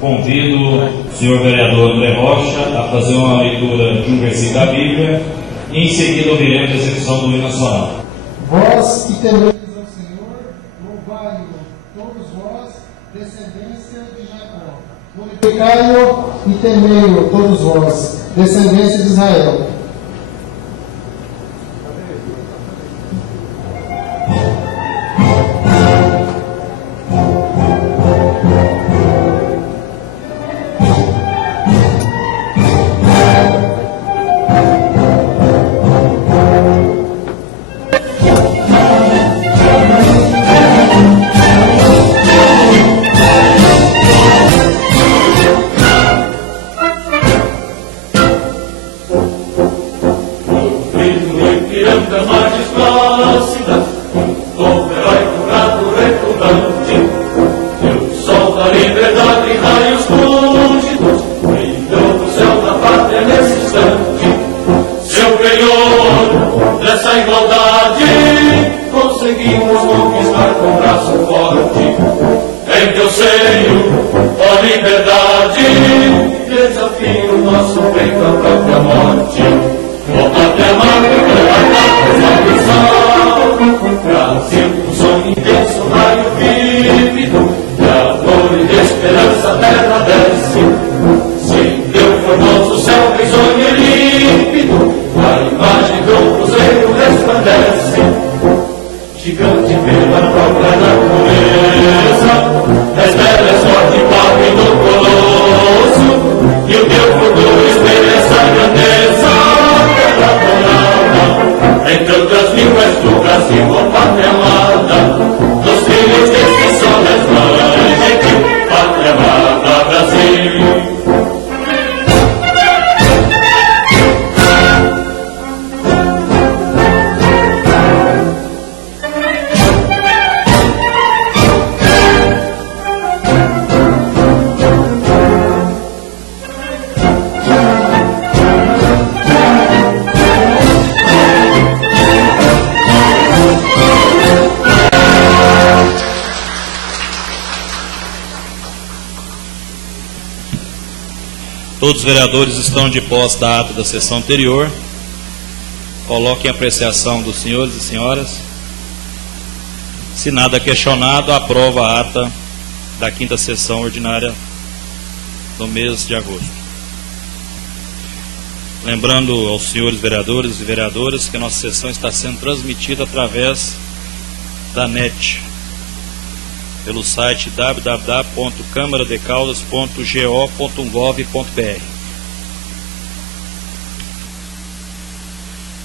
Convido o senhor vereador André Rocha a fazer uma leitura de um versículo da Bíblia e em seguida ouviremos a execução do hino nacional. Vós que temeis ao Senhor, louvai-o, todos vós, descendência de Jacó. Glorificai-o e temei-o, todos vós, descendência de Israel. Todos os vereadores estão de posse da ata da sessão anterior. Coloquem a apreciação dos senhores e senhoras. Se nada questionado, aprova a ata da 5ª sessão ordinária do mês de agosto. Lembrando aos senhores vereadores e vereadoras que a nossa sessão está sendo transmitida através da NET, pelo site www.câmaradecaldas.go.gov.br.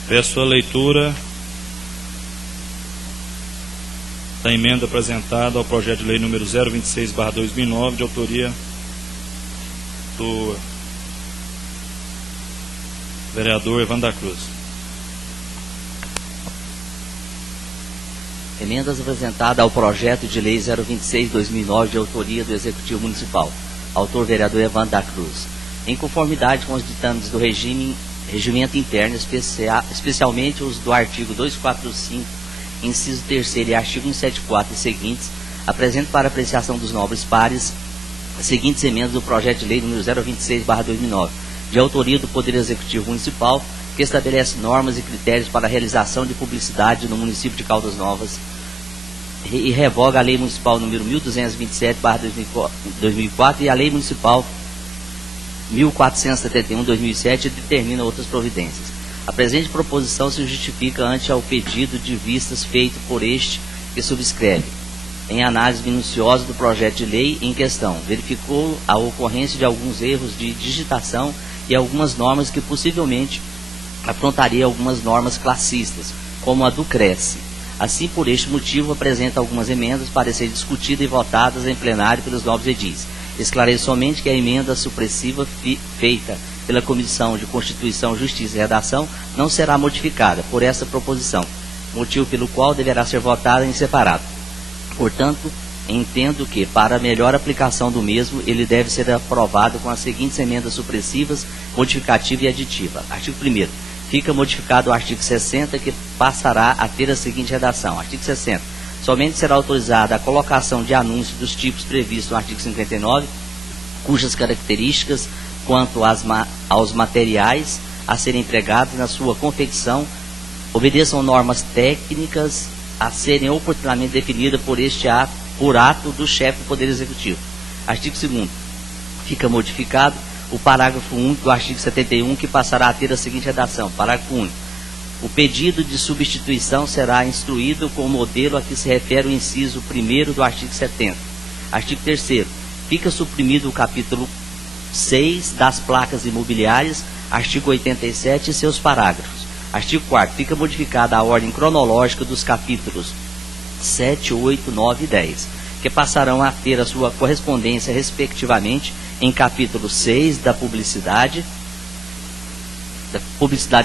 Peço a leitura da emenda apresentada ao projeto de lei número 026/2009, de autoria do vereador Evandro da Cruz. Emendas apresentadas ao projeto de lei 026/2009, de autoria do Executivo Municipal. Autor vereador Evandro da Cruz. Em conformidade com os ditames do regimento interno, especialmente os do artigo 245, inciso 3º e artigo 174 e seguintes, apresento para apreciação dos nobres pares as seguintes emendas do projeto de lei número 026/2009, de autoria do Poder Executivo Municipal, que estabelece normas e critérios para a realização de publicidade no município de Caldas Novas e revoga a Lei Municipal número 1227/2004 e a Lei Municipal 1471/2007 e determina outras providências. A presente proposição se justifica ante ao pedido de vistas feito por este que subscreve. Em análise minuciosa do projeto de lei em questão, verificou a ocorrência de alguns erros de digitação e algumas normas que possivelmente afrontaria algumas normas classistas, como a do Cresce. Assim, por este motivo, apresenta algumas emendas para ser discutidas e votadas em plenário pelos nobres edis. Esclareço somente que a emenda supressiva feita pela Comissão de Constituição, Justiça e Redação não será modificada por essa proposição, motivo pelo qual deverá ser votada em separado. Portanto, entendo que, para melhor aplicação do mesmo, ele deve ser aprovado com as seguintes emendas supressivas, modificativa e aditiva. Artigo 1º. Fica modificado o artigo 60, que passará a ter a seguinte redação. Artigo 60. somente será autorizada a colocação de anúncios dos tipos previstos no artigo 59, cujas características quanto aos materiais a serem empregados na sua confecção obedeçam normas técnicas a serem oportunamente definidas por ato do chefe do Poder Executivo. Artigo 2º. Fica modificado o parágrafo único do artigo 71, que passará a ter a seguinte redação. Parágrafo único. O pedido de substituição será instruído com o modelo a que se refere o inciso 1º do artigo 70. Artigo 3º. Fica suprimido o capítulo 6 das placas imobiliárias, artigo 87 e seus parágrafos. Artigo 4º. Fica modificada a ordem cronológica dos capítulos 7, 8, 9 e 10, que passarão a ter a sua correspondência, respectivamente, em capítulo 6 da publicidade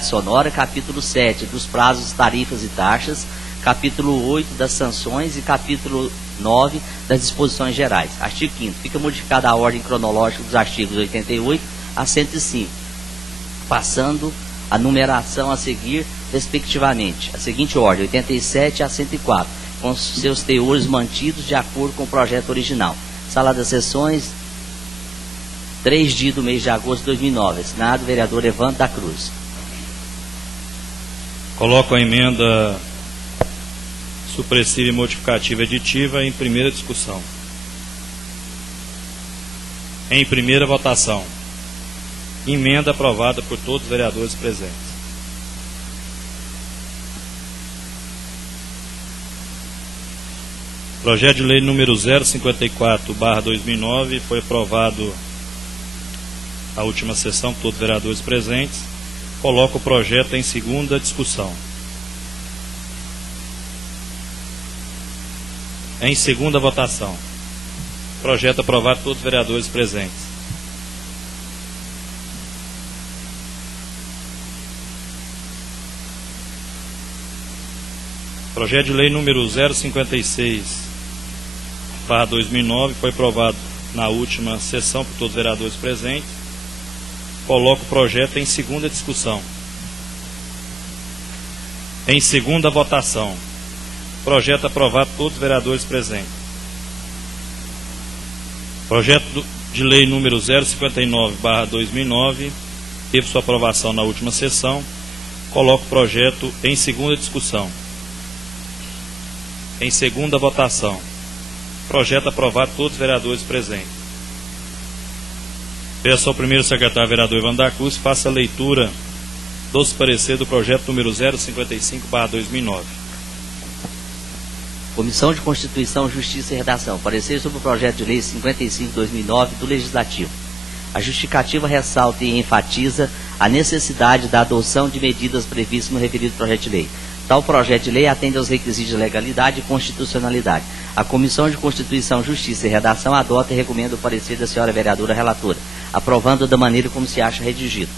sonora, capítulo 7 dos prazos, tarifas e taxas, capítulo 8 das sanções e capítulo 9 das disposições gerais. Artigo 5º. Fica modificada a ordem cronológica dos artigos 88 a 105, passando a numeração a seguir, respectivamente. A seguinte ordem, 87 a 104, com seus teores mantidos de acordo com o projeto original. Sala das Sessões, 3 do mês de agosto de 2009. Assinado, vereador Evandro da Cruz. Coloco a emenda supressiva e modificativa editiva em primeira discussão. Em primeira votação. Emenda aprovada por todos os vereadores presentes. Projeto de lei número 054/2009 foi aprovado a última sessão por todos os vereadores presentes. Coloco o projeto em segunda discussão. Em segunda votação. Projeto aprovado por todos os vereadores presentes. Projeto de lei número 056/2009 foi aprovado na última sessão por todos os vereadores presentes. Coloco o projeto em segunda discussão. Em segunda votação. Projeto aprovado por todos os vereadores presentes. Projeto de lei número 059/2009 teve sua aprovação na última sessão. Coloco o projeto em segunda discussão. Em segunda votação. Projeto aprovado por todos os vereadores presentes. Peço ao primeiro secretário vereador Evandro da Cruz que faça a leitura dos pareceres do projeto número 055/2009. Comissão de Constituição, Justiça e Redação. Parecer sobre o projeto de lei 55/2009 do Legislativo. A justificativa ressalta e enfatiza a necessidade da adoção de medidas previstas no referido projeto de lei. Tal projeto de lei atende aos requisitos de legalidade e constitucionalidade. A Comissão de Constituição, Justiça e Redação adota e recomenda o parecer da senhora vereadora relatora, aprovando da maneira como se acha redigido.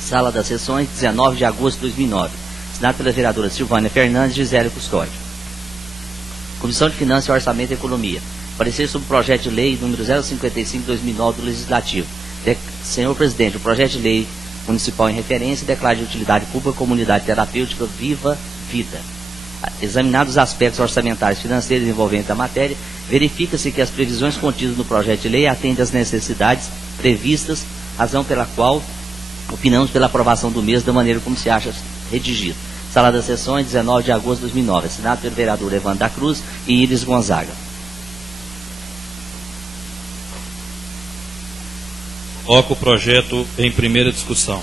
Sala das Sessões, 19 de agosto de 2009. Assinado pela vereadora Silvânia Fernandes e Gisele Custódio. Comissão de Finanças, Orçamento e Economia. Parecer sobre o projeto de lei número 055/2009 do Legislativo. Senhor presidente, o projeto de lei municipal em referência declara de utilidade pública comunidade terapêutica Viva Vida. Examinados os aspectos orçamentários e financeiros envolventes a matéria, verifica-se que as previsões contidas no projeto de lei atendem às necessidades previstas, razão pela qual opinamos pela aprovação do mesmo da maneira como se acha redigido. Sala das Sessões, 19 de agosto de 2009. Assinado pelo vereador Evandro da Cruz e Iris Gonzaga. Coloco o projeto em primeira discussão.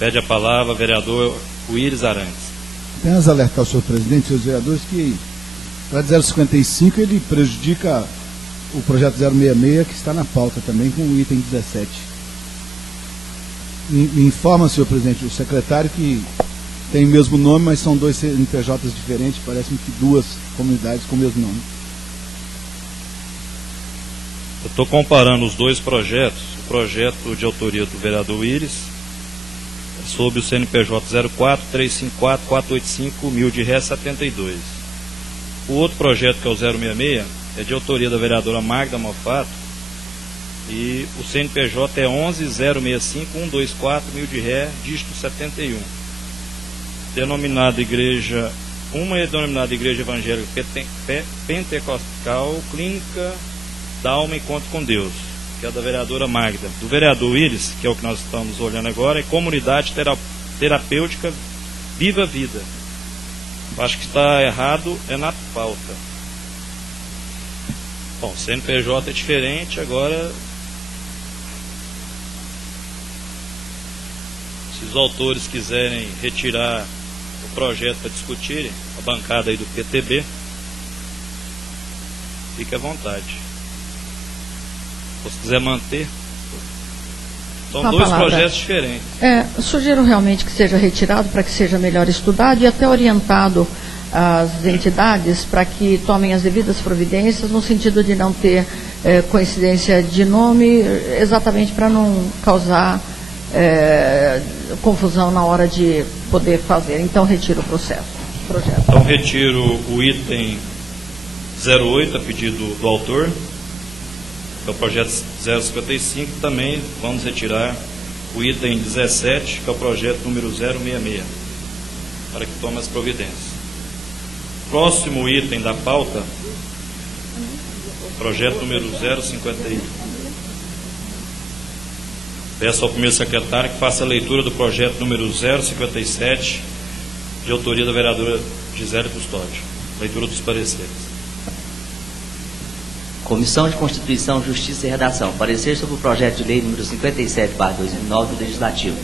Pede a palavra vereador Iris Arantes. Apenas alertar o senhor presidente e seus vereadores que o projeto 055 ele prejudica o projeto 066 que está na pauta também com o item 17. Me informa, senhor presidente, o secretário que tem o mesmo nome, mas são dois CNPJs diferentes, parece-me que duas comunidades com o mesmo nome. Eu estou comparando os dois projetos. O projeto de autoria do vereador Iris, sobre o CNPJ 04-354-485-1000 de ré 72. O outro projeto, que é o 066, é de autoria da vereadora Magda Mofato, e o CNPJ é 11-065-124-1000 de ré, dígito 71. denominada igreja, uma é denominada Igreja Evangélica Pentecostal Clínica da Alma Encontro com Deus, que é da vereadora Magda. Do vereador Iris, que é o que nós estamos olhando agora, é Comunidade Terapêutica Viva Vida. Acho que está errado, é na pauta. Bom, CNPJ é diferente, agora, se os autores quiserem retirar o projeto para discutirem, a bancada aí do PTB, fique à vontade. Se quiser manter, são dois projetos diferentes. Sugiro realmente que seja retirado para que seja melhor estudado e até orientado as entidades para que tomem as devidas providências no sentido de não ter coincidência de nome, exatamente para não causar confusão na hora de poder fazer. Então, retiro o projeto. Então, retiro o item 08, a pedido do autor, que é o projeto 055. Também vamos retirar o item 17, que é o projeto número 066, para que tome as providências. Próximo item da pauta, projeto número 051. Peço ao primeiro secretário que faça a leitura do projeto número 057, de autoria da vereadora Gisele Custódio. Leitura dos pareceres. Comissão de Constituição, Justiça e Redação. Parecer sobre o projeto de lei número 57/2009 do Legislativo.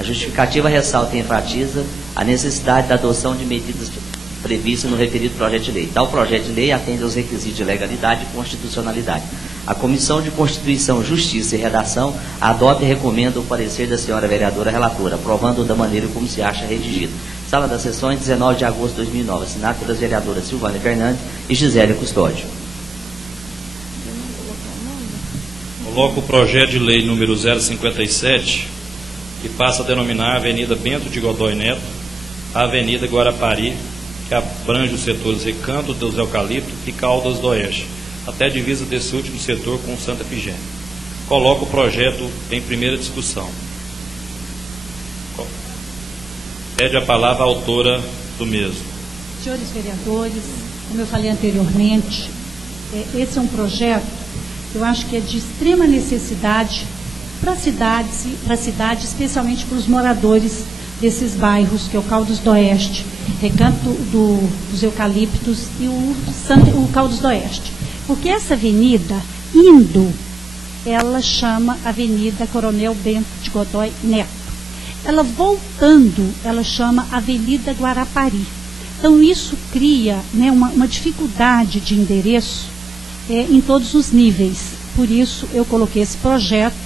A justificativa ressalta e enfatiza a necessidade da adoção de medidas previstas no referido projeto de lei. Tal projeto de lei atende aos requisitos de legalidade e constitucionalidade. A Comissão de Constituição, Justiça e Redação adota e recomenda o parecer da senhora vereadora relatora, aprovando da maneira como se acha redigido. Sala das Sessões, 19 de agosto de 2009, assinado pelas vereadoras Silvânia Fernandes e Gisele Custódio. Coloco o projeto de lei número 057, que passa a denominar a Avenida Bento de Godói Neto, a Avenida Guarapari, que abrange os setores Recanto dos Eucaliptos e Caldas do Oeste, até a divisa desse último setor com Santa Efigênia. Coloco o projeto em primeira discussão. Pede a palavra a autora do mesmo. Senhores vereadores, como eu falei anteriormente, esse é um projeto que eu acho que é de extrema necessidade para a cidade, especialmente para os moradores desses bairros, que é o Caldas do Oeste, Recanto dos Eucaliptos e o Caldas do Oeste. Porque essa avenida, ela chama Avenida Coronel Bento de Godói Neto. Ela voltando, ela chama Avenida Guarapari. Então isso cria, né, uma dificuldade de endereço em todos os níveis. Por isso eu coloquei esse projeto,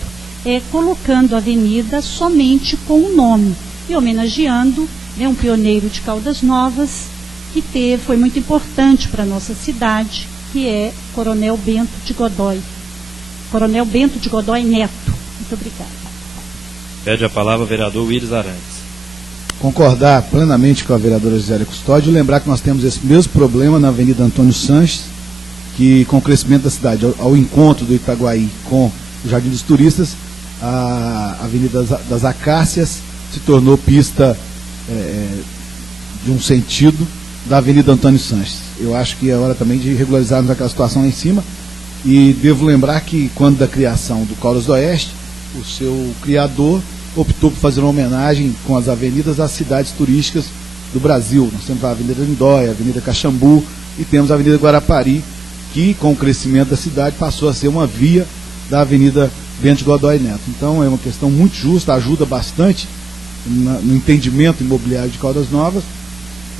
colocando a avenida somente com o nome e homenageando, né, um pioneiro de Caldas Novas que foi muito importante para a nossa cidade, que é Coronel Bento de Godói Neto. Muito obrigada. Pede a palavra o vereador Iris Arantes. Concordar plenamente com a vereadora Gisele Custódio, lembrar que nós temos esse mesmo problema na Avenida Antônio Sanches, que com o crescimento da cidade, ao encontro do Itaguaí com o Jardim dos Turistas, a Avenida das Acácias se tornou pista de um sentido da Avenida Antônio Sanches. Eu acho que é hora também de regularizarmos aquela situação lá em cima, e devo lembrar que quando da criação do Caldas do Oeste, o seu criador optou por fazer uma homenagem com as avenidas às cidades turísticas do Brasil. Nós temos a Avenida Lindóia, a Avenida Caxambu e temos a Avenida Guarapari, que com o crescimento da cidade passou a ser uma via da Avenida Bento de Godói Neto. Então é uma questão muito justa, ajuda bastante no entendimento imobiliário de Caldas Novas,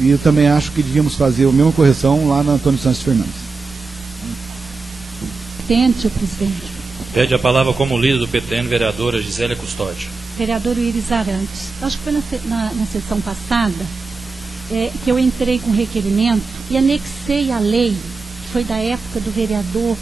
e eu também acho que devíamos fazer a mesma correção lá na Antônio Santos Fernandes. Senhor presidente. Pede a palavra como líder do PTN, vereadora Gisele Custódio. Vereador Iris Arantes. Acho que foi na sessão passada que eu entrei com requerimento e anexei a lei, que foi da época do vereador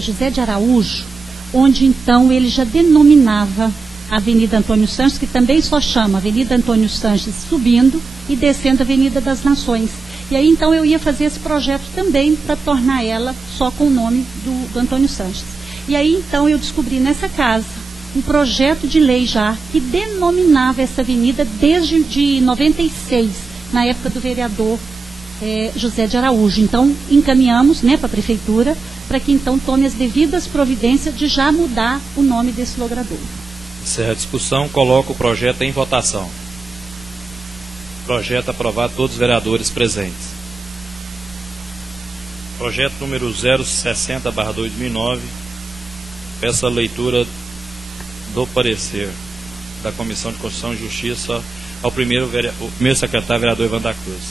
José de Araújo, onde então ele já denominava a Avenida Antônio Sanches, que também só chama Avenida Antônio Sanches subindo e descendo a Avenida das Nações. E aí então eu ia fazer esse projeto também para tornar ela só com o nome do Antônio Sanches. E aí então eu descobri nessa casa um projeto de lei já que denominava essa avenida desde de 96, na época do vereador José de Araújo. Então, encaminhamos, né, para a prefeitura, para que então tome as devidas providências de já mudar o nome desse logradouro. Encerra a discussão, coloco o projeto em votação. Projeto aprovado, todos os vereadores presentes. Projeto número 060/2009, peço a leitura do parecer da Comissão de Constituição e Justiça ao primeiro secretário, vereador Ivan da Cruz.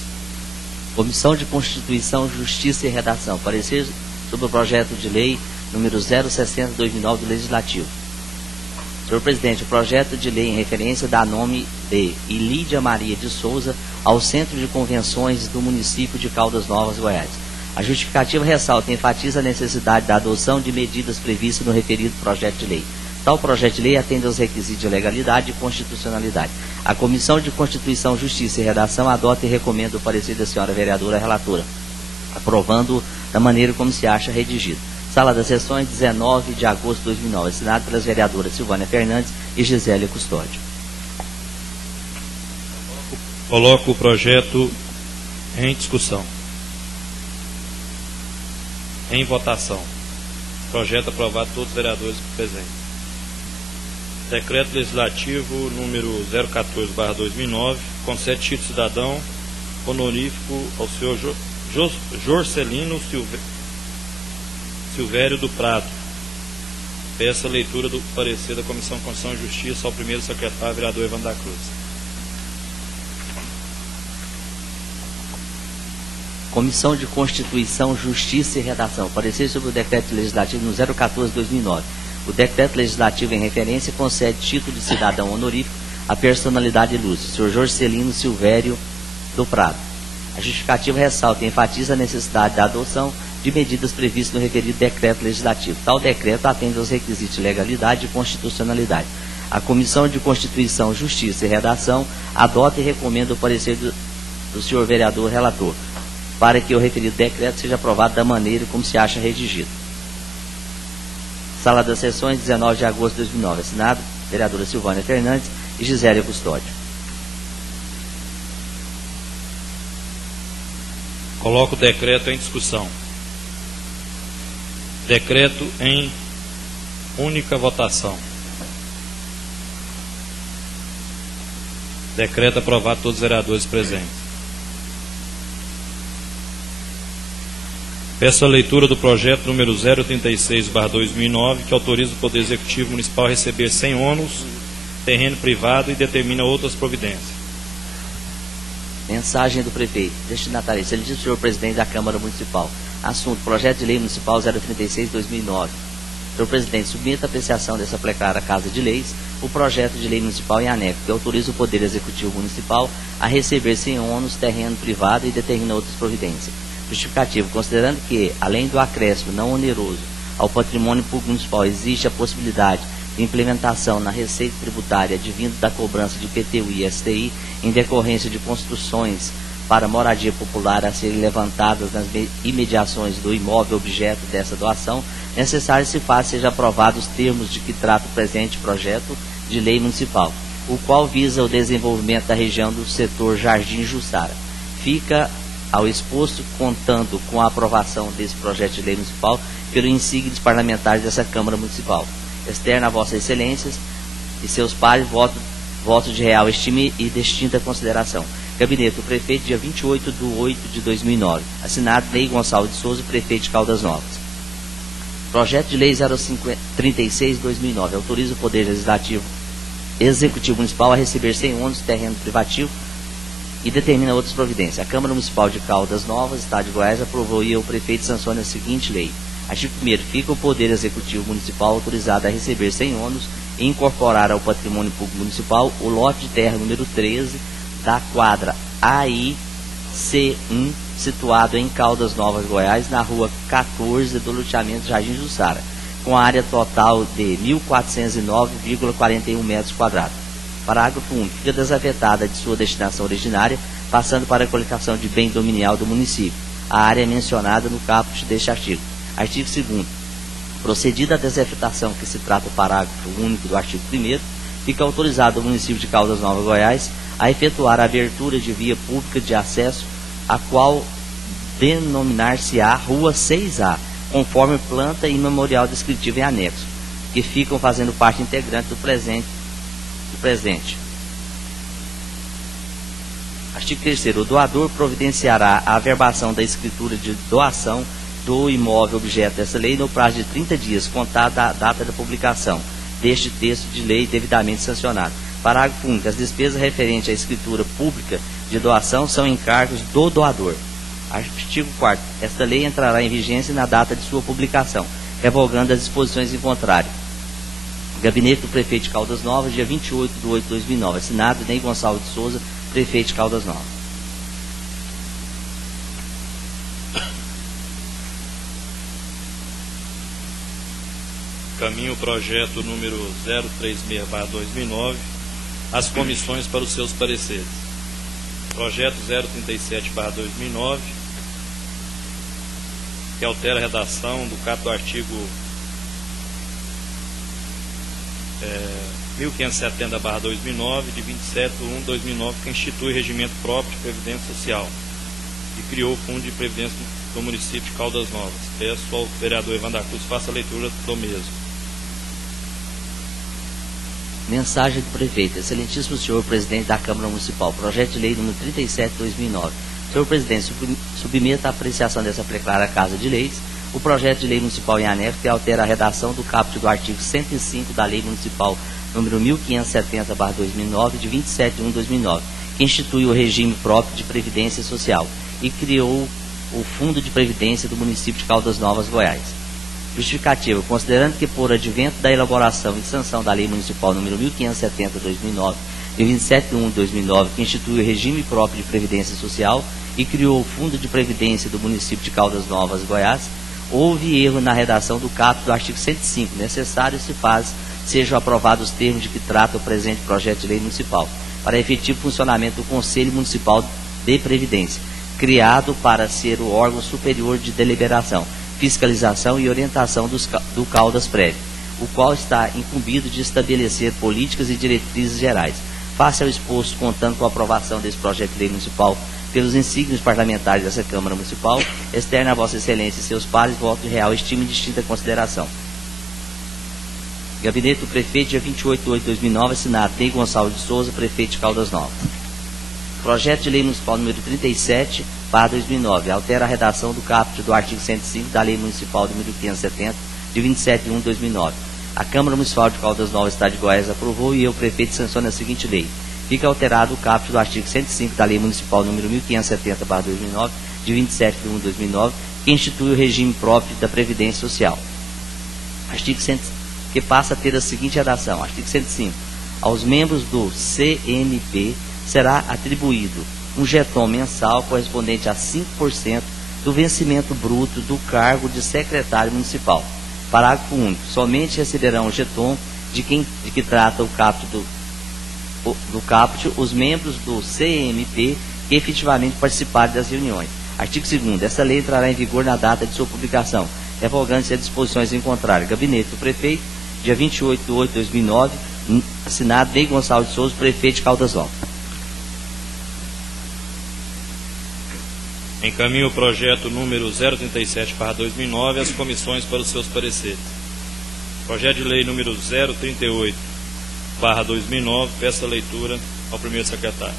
Comissão de Constituição, Justiça e Redação. Parecer sobre o projeto de lei número 060/2009 do Legislativo. Senhor presidente, o projeto de lei em referência dá nome de Ilídia Maria de Souza ao Centro de Convenções do município de Caldas Novas, Goiás. A justificativa ressalta e enfatiza a necessidade da adoção de medidas previstas no referido projeto de lei. Tal projeto de lei atende aos requisitos de legalidade e constitucionalidade. A Comissão de Constituição, Justiça e Redação adota e recomenda o parecer da senhora vereadora relatora, aprovando da maneira como se acha redigido. Sala das Sessões, 19 de agosto de 2009, assinado pelas vereadoras Silvânia Fernandes e Gisélia Custódio. Coloco o projeto em discussão. Em votação. Projeto aprovado, todos os vereadores presentes. Decreto Legislativo número 014/2009, concede título cidadão honorífico ao senhor Jorcelino Silvério do Prado. Peço a leitura do parecer da Comissão de Constituição e Justiça ao primeiro secretário, vereador Ivan da Cruz. Comissão de Constituição, Justiça e Redação. Parecer sobre o Decreto Legislativo no 014/2009. O Decreto Legislativo em referência concede título de cidadão honorífico à personalidade ilustre, Sr. Jorcelino Silvério do Prado. A justificativa ressalta e enfatiza a necessidade da adoção de medidas previstas no referido Decreto Legislativo. Tal decreto atende aos requisitos de legalidade e constitucionalidade. A Comissão de Constituição, Justiça e Redação adota e recomenda o parecer do senhor vereador relator, para que o referido decreto seja aprovado da maneira como se acha redigido. Sala das Sessões, 19 de agosto de 2009, assinado vereadora Silvânia Fernandes e Gisélia Custódio. Coloco o decreto em discussão. Decreto em única votação. Decreto aprovado, todos os vereadores presentes. Peço a leitura do projeto número 036/2009, que autoriza o Poder Executivo Municipal a receber sem ônus terreno privado e determina outras providências. Mensagem do prefeito. Destinatário, excelentíssimo senhor presidente da Câmara Municipal. Assunto: Projeto de Lei Municipal 036/2009. Senhor presidente, submeta a apreciação dessa plecária Casa de Leis o projeto de lei municipal em anexo, que autoriza o Poder Executivo Municipal a receber sem ônus terreno privado e determina outras providências. Justificativo: considerando que, além do acréscimo não oneroso ao patrimônio público municipal, existe a possibilidade de implementação na receita tributária advindo da cobrança de IPTU e STI em decorrência de construções para moradia popular a serem levantadas nas imediações do imóvel objeto dessa doação, necessário se faça seja aprovado os termos de que trata o presente projeto de lei municipal, o qual visa o desenvolvimento da região do setor Jardim Jussara. Fica ao exposto, contando com a aprovação desse projeto de lei municipal pelo insígnios parlamentares dessa Câmara Municipal. Externa a vossas excelências e seus pares voto de real estima e distinta consideração. Gabinete do Prefeito, dia 28/8/2009. Assinado Ney Gonçalves de Souza, Prefeito de Caldas Novas. Projeto de Lei 036/2009. Autoriza o Poder Executivo Municipal a receber sem ônus terreno privativo e determina outras providências. A Câmara Municipal de Caldas Novas, Estado de Goiás, aprovou e o prefeito sanciona a seguinte lei. Artigo 1º. Fica o Poder Executivo Municipal autorizado a receber sem ônus e incorporar ao patrimônio público municipal o lote de terra número 13 da quadra AIC1, situado em Caldas Novas, Goiás, na rua 14 do loteamento Jardim Jussara, com a área total de 1.409,41 metros quadrados. Parágrafo 1. Fica desafetada de sua destinação originária, passando para a colocação de bem dominial do município, a área mencionada no caput deste artigo. Artigo 2º. Procedida a desafetação que se trata o parágrafo único do artigo 1º, fica autorizado o município de Caldas Novas, Goiás, a efetuar a abertura de via pública de acesso, a qual denominar-se-á Rua 6A, conforme planta e memorial descritivo em anexo, que ficam fazendo parte integrante do presente. Artigo 3º. O doador providenciará a averbação da escritura de doação do imóvel objeto dessa lei no prazo de 30 dias, contada a data da publicação deste texto de lei devidamente sancionado. Parágrafo único. As despesas referentes à escritura pública de doação são encargos do doador. Artigo 4º. Esta lei entrará em vigência na data de sua publicação, revogando as disposições em contrário. Gabinete do Prefeito de Caldas Novas, dia 28/8/2009. Assinado Ney Gonçalves de Souza, Prefeito de Caldas Novas. Caminho o projeto número 036/2009 às comissões para os seus pareceres. Projeto 037/2009, que altera a redação do caput do artigo 1570/2009, de 27/1/2009, que institui regimento próprio de Previdência Social e criou o Fundo de Previdência do município de Caldas Novas. Peço ao vereador Ivan da Cruz faça a leitura do mesmo. Mensagem do Prefeito. Excelentíssimo senhor Presidente da Câmara Municipal, projeto de lei número 37/2009. Senhor Presidente, submeta a apreciação dessa preclara Casa de Leis o projeto de lei municipal em anexo que altera a redação do caput do artigo 105 da Lei Municipal número 1570/2009, de 27/1/2009, que institui o regime próprio de Previdência Social e criou o Fundo de Previdência do município de Caldas Novas, Goiás. Justificativa. Considerando que por advento da elaboração e sanção da Lei Municipal número 1570/2009, de 27/1/2009, que institui o regime próprio de Previdência Social e criou o Fundo de Previdência do município de Caldas Novas, Goiás, houve erro na redação do caput do artigo 105. Necessário sejam aprovados os termos de que trata o presente projeto de lei municipal, para efetivo funcionamento do Conselho Municipal de Previdência, criado para ser o órgão superior de deliberação, fiscalização e orientação do Caldas Prévio, o qual está incumbido de estabelecer políticas e diretrizes gerais. Face ao exposto, contando com a aprovação desse projeto de lei municipal pelos insígnios parlamentares dessa Câmara Municipal, externa a Vossa Excelência e seus pares voto de real estima e distinta consideração. Gabinete do Prefeito, dia 28/8/2009, assinado Ney Gonçalves de Souza, Prefeito de Caldas Novas. Projeto de lei municipal número 37/2009, altera a redação do caput do artigo 105 da Lei Municipal número 1570, de 27/1/2009. A Câmara Municipal de Caldas Novas, Estado de Goiás, aprovou e o Prefeito sanciona a seguinte lei. Fica alterado o caput do artigo 105 da Lei Municipal número 1570/2009, de 27/1/2009, que institui o regime próprio da Previdência Social. Artigo 105, que passa a ter a seguinte redação. Artigo 105. Aos membros do CMP será atribuído um jeton mensal correspondente a 5% do vencimento bruto do cargo de secretário municipal. Parágrafo único. Somente receberão o jeton de que trata o caput do caput os membros do CMP que efetivamente participarem das reuniões. Artigo 2º. Essa lei entrará em vigor na data de sua publicação, revogando-se as disposições em contrário. Gabinete do Prefeito, dia 28/8/2009, assinado Ney Gonçalves de Souza, Prefeito de Caldas Novas. Encaminho o projeto número 037/2009 às comissões para os seus pareceres. Projeto de lei número 038/2009, peço a leitura ao primeiro secretário.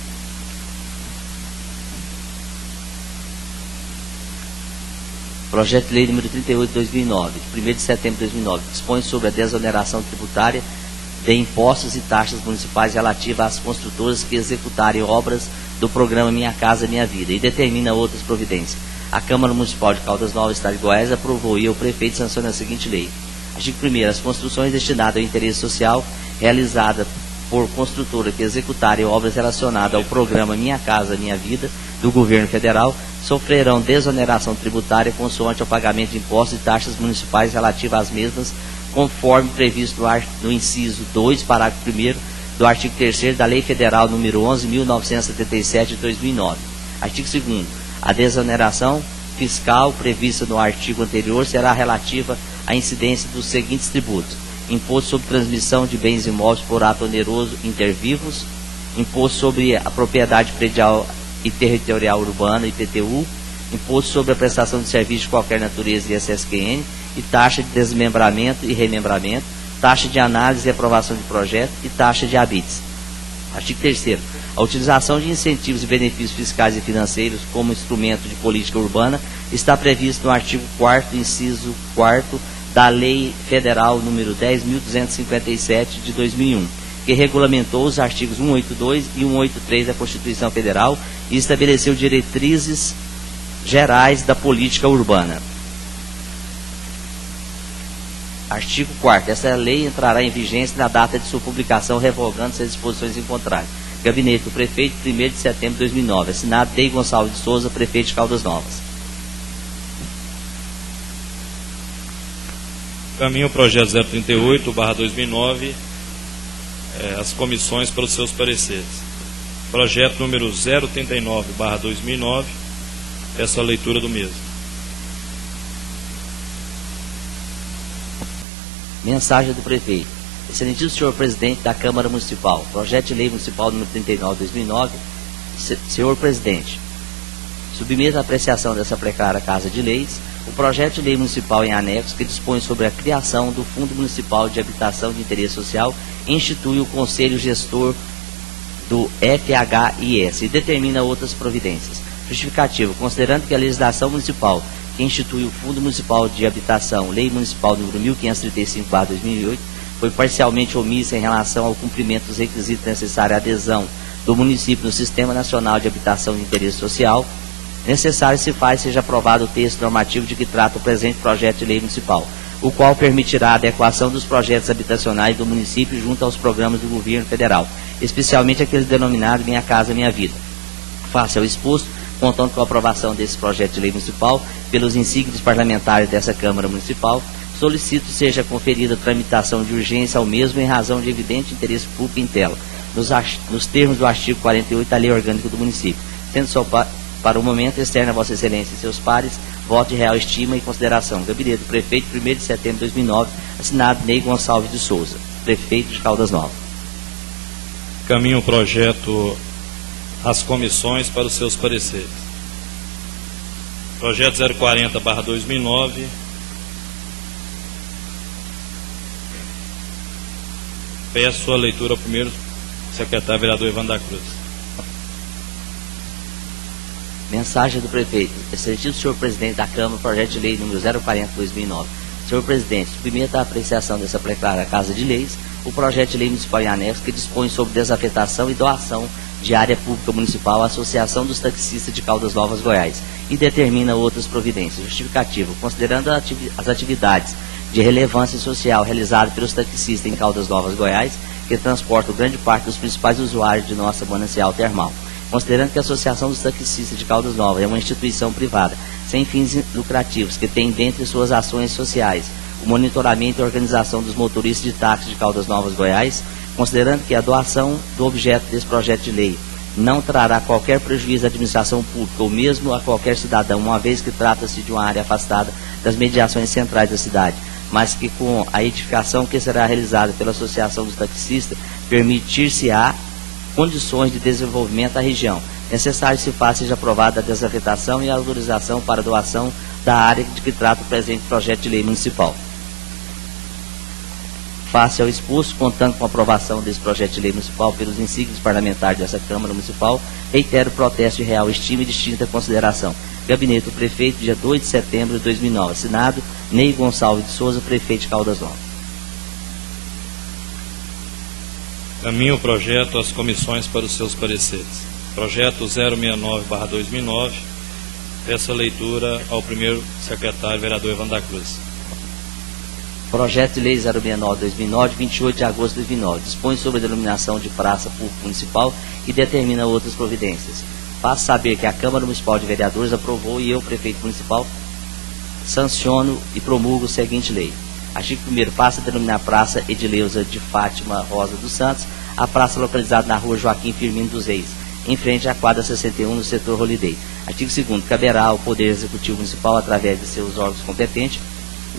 Projeto de lei número 38/2009, de 1º de setembro de 2009, dispõe sobre a desoneração tributária de impostos e taxas municipais relativa às construtoras que executarem obras do programa Minha Casa Minha Vida e determina outras providências. A Câmara Municipal de Caldas Novas, Estado de Goiás, aprovou e o Prefeito sanciona a seguinte lei. Artigo 1º. As construções destinadas ao interesse social realizadas por construtora que executarem obras relacionadas ao programa Minha Casa Minha Vida do Governo Federal sofrerão desoneração tributária consoante ao pagamento de impostos e taxas municipais relativas às mesmas, conforme previsto no inciso 2, parágrafo 1º do artigo 3º da Lei Federal número 11.977 de 2009. Artigo 2º. A desoneração fiscal prevista no artigo anterior será relativa a incidência dos seguintes tributos: imposto sobre transmissão de bens imóveis por ato oneroso inter vivos, imposto sobre a propriedade predial e territorial urbana, IPTU, imposto sobre a prestação de serviço de qualquer natureza, ISSQN, e taxa de desmembramento e remembramento, taxa de análise e aprovação de projeto e taxa de habites. Artigo 3º. A utilização de incentivos e benefícios fiscais e financeiros como instrumento de política urbana está previsto no artigo 4º, inciso 4º, da Lei Federal número 10.257 de 2001, que regulamentou os artigos 182 e 183 da Constituição Federal e estabeleceu diretrizes gerais da política urbana. Artigo 4º. Essa lei entrará em vigência na data de sua publicação, revogando-se as disposições em contrário. Gabinete do Prefeito, 1º de setembro de 2009. Assinado Ney Gonçalves de Souza, Prefeito de Caldas Novas. Caminho o projeto 038/2009, as comissões para os seus pareceres. Projeto número 039/2009, essa leitura do mesmo. Mensagem do Prefeito. Excelentíssimo Senhor Presidente da Câmara Municipal, projeto de lei municipal número 39/2009, Senhor Presidente, submeto à apreciação dessa precária Casa de Leis o projeto de lei municipal em anexo que dispõe sobre a criação do Fundo Municipal de Habitação de Interesse Social e institui o Conselho Gestor do FHIS e determina outras providências. Justificativo. Considerando que a legislação municipal que institui o Fundo Municipal de Habitação, Lei Municipal número 1535/2008, foi parcialmente omissa em relação ao cumprimento dos requisitos necessários à adesão do município no Sistema Nacional de Habitação de Interesse Social, necessário se faz seja aprovado o texto normativo de que trata o presente projeto de lei municipal, o qual permitirá a adequação dos projetos habitacionais do município junto aos programas do governo federal, especialmente aqueles denominados Minha Casa Minha Vida. Face ao exposto, contando com a aprovação desse projeto de lei municipal pelos insígnios parlamentares dessa Câmara Municipal, solicito seja conferida tramitação de urgência ao mesmo em razão de evidente interesse público em tela, nos termos do artigo 48 da Lei Orgânica do Município, sendo só para o momento externo a Vossa Excelência e seus pares, voto de real estima e consideração. Gabinete do Prefeito, 1º de setembro de 2009, assinado Ney Gonçalves de Souza, Prefeito de Caldas Novas. Caminho o projeto às comissões para os seus pareceres. Projeto 040/2009, peço a leitura ao primeiro secretário vereador Ivan da Cruz. Mensagem do Prefeito. Excelentíssimo Senhor Presidente da Câmara, projeto de lei número 040/2009. Senhor Presidente, submeto à apreciação dessa precária Casa de Leis o projeto de lei municipal em anexo que dispõe sobre desafetação e doação de área pública municipal à Associação dos Taxistas de Caldas Novas, Goiás, e determina outras providências. Justificativo. Considerando as atividades de relevância social realizadas pelos taxistas em Caldas Novas, Goiás, que transportam grande parte dos principais usuários de nossa manancial termal. Considerando que a Associação dos Taxistas de Caldas Novas é uma instituição privada, sem fins lucrativos, que tem dentre suas ações sociais o monitoramento e organização dos motoristas de táxi de Caldas Novas, Goiás, considerando que a doação do objeto desse projeto de lei não trará qualquer prejuízo à administração pública ou mesmo a qualquer cidadão, uma vez que trata-se de uma área afastada das mediações centrais da cidade, mas que com a edificação que será realizada pela Associação dos Taxistas, permitir-se-á condições de desenvolvimento da região. Necessário se faça seja aprovada a desafetação e a autorização para doação da área de que trata o presente projeto de lei municipal. Face ao exposto, contando com a aprovação desse projeto de lei municipal pelos insígnios parlamentares dessa Câmara Municipal, reitero o protesto de real estima e distinta consideração. Gabinete do Prefeito, dia 2 de setembro de 2009. Assinado Ney Gonçalves de Souza, Prefeito de Caldas Novas. Caminho o projeto às comissões para os seus pareceres. Projeto 069/2009, peço a leitura ao primeiro secretário vereador Ivan da Cruz. Projeto de Lei 069/2009, 28 de agosto de 2009, dispõe sobre a denominação de praça pública municipal e determina outras providências. Faço saber que a Câmara Municipal de Vereadores aprovou e eu, Prefeito Municipal, sanciono e promulgo a seguinte lei. Artigo 1º, passa a denominar Praça Edileuza de Fátima Rosa dos Santos, a praça localizada na rua Joaquim Firmino dos Reis, em frente à quadra 61 no setor Holiday. Artigo 2º, caberá ao Poder Executivo Municipal, através de seus órgãos competentes,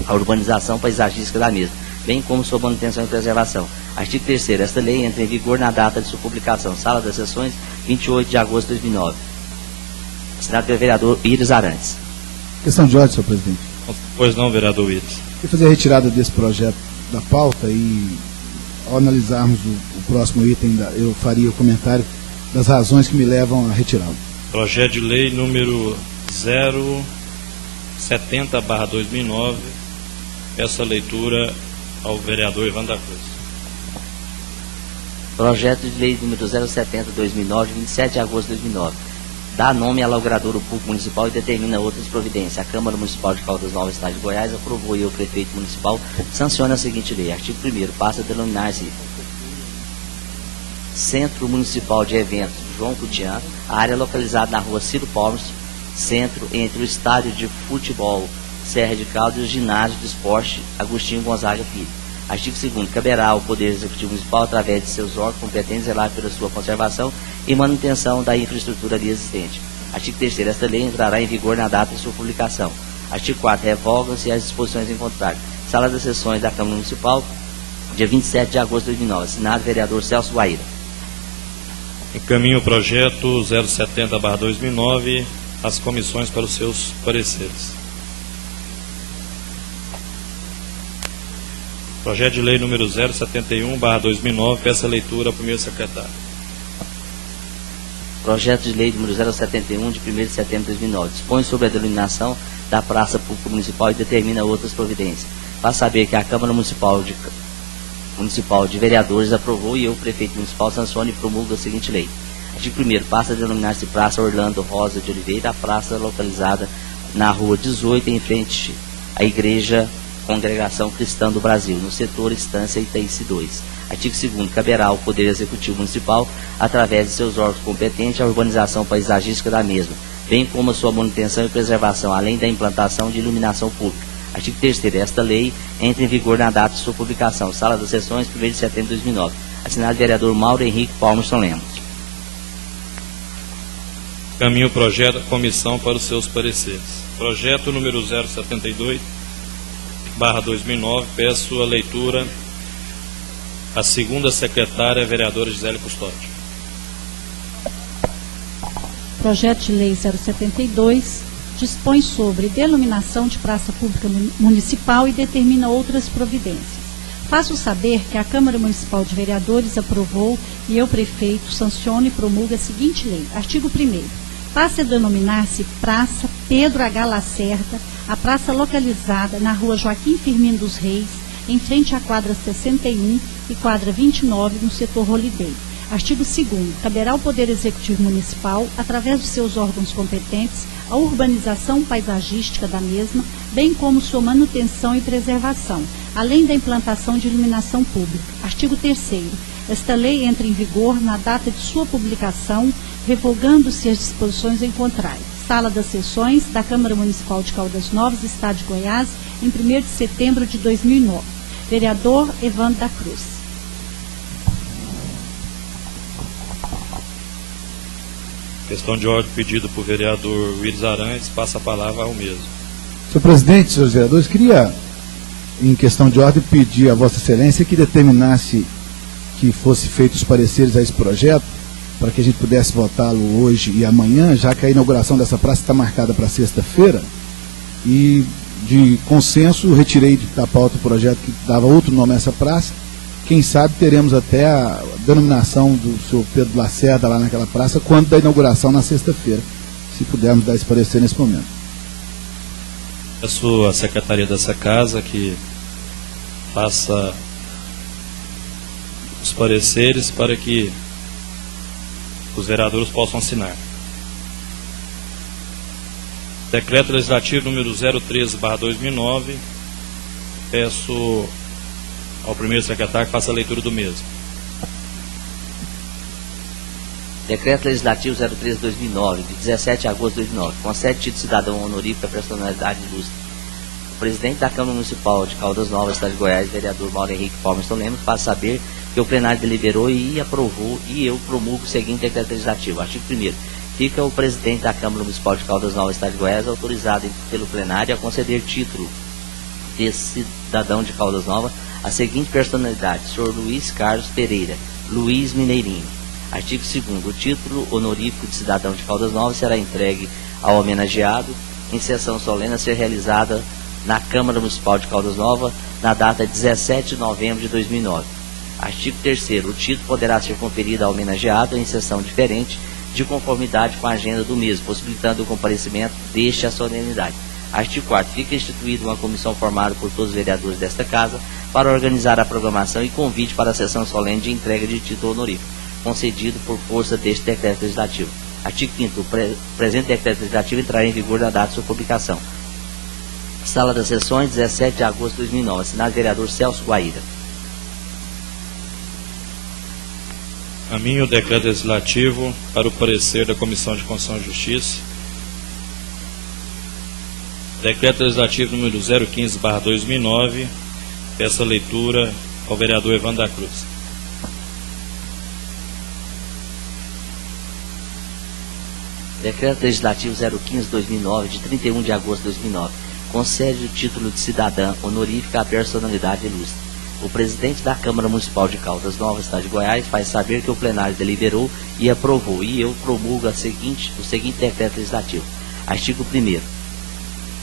a urbanização paisagística da mesma, bem como sua manutenção e preservação. Artigo 3º. Esta lei entra em vigor na data de sua publicação. Sala das Sessões, 28 de agosto de 2009. Assinado pelo vereador Iris Arantes. Questão de ordem, senhor presidente. Pois não, vereador Iris. Queria fazer a retirada desse projeto da pauta e, ao analisarmos o próximo item, eu faria o comentário das razões que me levam a retirá-lo. Projeto de lei número 070/2009. Essa leitura ao vereador Ivan da Cruz. Projeto de lei número 070/2009, 27 de agosto de 2009. Dá nome à logradora pública municipal e determina outras providências. A Câmara Municipal de Caldas Novas, Estado de Goiás, aprovou e o prefeito municipal sanciona a seguinte lei. Artigo 1º. Passa a denominar-se Centro Municipal de Eventos João Cutian, a área localizada na rua Ciro Palmes, centro entre o estádio de futebol Serra de Caldas e o ginásio de esporte Agostinho Gonzaga Filho. Artigo 2º. Caberá ao Poder Executivo Municipal, através de seus órgãos competentes, zelar pela sua conservação e manutenção da infraestrutura ali existente. Artigo 3º. Esta lei entrará em vigor na data de sua publicação. Artigo 4º. Revogam-se as disposições em contrário. Sala das Sessões da Câmara Municipal, dia 27 de agosto de 2009. Assinado vereador Celso Guaíra. Encaminho o projeto 070/2009 às comissões para os seus pareceres. Projeto de lei número 071/2009, peça leitura ao primeiro secretário. Projeto de lei número 071, de 1º de setembro de 2009. Dispõe sobre a denominação da praça pública municipal e determina outras providências. Faz saber que a Câmara Municipal de Vereadores aprovou e o prefeito municipal sanciona e promulga a seguinte lei. Artigo 1º. Passa a denominar-se Praça Orlando Rosa de Oliveira, a praça localizada na rua 18, em frente à Igreja Congregação Cristã do Brasil, no setor Estância Itaíci 2. Artigo 2º. Caberá ao Poder Executivo Municipal, através de seus órgãos competentes, a urbanização paisagística da mesma, bem como a sua manutenção e preservação, além da implantação de iluminação pública. Artigo 3º. Esta lei entra em vigor na data de sua publicação. Sala das Sessões, 1º de setembro de 2009. Assinado vereador Mauro Henrique Palmerson Lemos. Encaminho o projeto à comissão para os seus pareceres. Projeto número 072/2009, peço a leitura à segunda secretária, vereadora Gisele Custódio. Projeto de lei 072 dispõe sobre denominação de praça pública municipal e determina outras providências. Faço saber que a Câmara Municipal de Vereadores aprovou e eu, prefeito, sanciono e promulga a seguinte lei. Artigo 1º. Passa a denominar-se Praça Pedro H. Lacerda, a praça localizada na rua Joaquim Firmino dos Reis, em frente à quadra 61 e quadra 29, no setor Holiday. Artigo 2º. Caberá ao Poder Executivo Municipal, através de seus órgãos competentes, a urbanização paisagística da mesma, bem como sua manutenção e preservação, além da implantação de iluminação pública. Artigo 3º. Esta lei entra em vigor na data de sua publicação, revogando-se as disposições em contrário. Sala das Sessões da Câmara Municipal de Caldas Novas, Estado de Goiás, em 1º de setembro de 2009. Vereador Evandro da Cruz. Questão de ordem pedido por vereador Willis Arantes, passa a palavra ao mesmo. Senhor presidente, senhores vereadores, queria, em questão de ordem, pedir a Vossa Excelência que determinasse que fosse feitos os pareceres a esse projeto, para que a gente pudesse votá-lo hoje e amanhã, já que a inauguração dessa praça está marcada para sexta-feira, e de consenso retirei da pauta o projeto que dava outro nome a essa praça. Quem sabe teremos até a denominação do senhor Pedro Lacerda lá naquela praça, quando da inauguração na sexta-feira, se pudermos dar esse parecer nesse momento. Peço à secretaria dessa casa que faça os pareceres para que os vereadores possam assinar. Decreto Legislativo número 013/2009, peço ao primeiro secretário que faça a leitura do mesmo. Decreto Legislativo 03/2009, de 17 de agosto de 2009, concede título de cidadão honorífico à personalidade ilustre. O presidente da Câmara Municipal de Caldas Novas, Estado de Goiás, vereador Mauro Henrique Palmerson Lemos, faz saber que o plenário deliberou e aprovou, e eu promulgo o seguinte decreto legislativo. Artigo 1º. Fica o presidente da Câmara Municipal de Caldas Novas, Estado de Goiás, autorizado pelo plenário a conceder título desse cidadão de Caldas Novas a seguinte personalidade: Sr. Luiz Carlos Pereira, Luiz Mineirinho. Artigo 2º. O título honorífico de cidadão de Caldas Novas será entregue ao homenageado em sessão solene a ser realizada na Câmara Municipal de Caldas Novas na data de 17 de novembro de 2009. Artigo 3º. O título poderá ser conferido ao homenageado em sessão diferente, de conformidade com a agenda do mesmo, possibilitando o comparecimento deste à solenidade. Artigo 4º. Fica instituída uma comissão formada por todos os vereadores desta Casa para organizar a programação e convite para a sessão solene de entrega de título honorífico, concedido por força deste decreto legislativo. Artigo 5º. O presente decreto legislativo entrará em vigor na data de sua publicação. Sala das Sessões, 17 de agosto de 2009. Assinado vereador Celso Guaíra. Caminho o decreto legislativo para o parecer da Comissão de Constituição e Justiça. Decreto legislativo número 015/2009. Peço a leitura ao vereador Evandro da Cruz. Decreto legislativo 015/2009, de 31 de agosto de 2009, concede o título de cidadã honorífica à personalidade ilustre. O presidente da Câmara Municipal de Caldas Novas, Estado de Goiás, faz saber que o plenário deliberou e aprovou, e eu promulgo o seguinte decreto legislativo. Artigo 1º.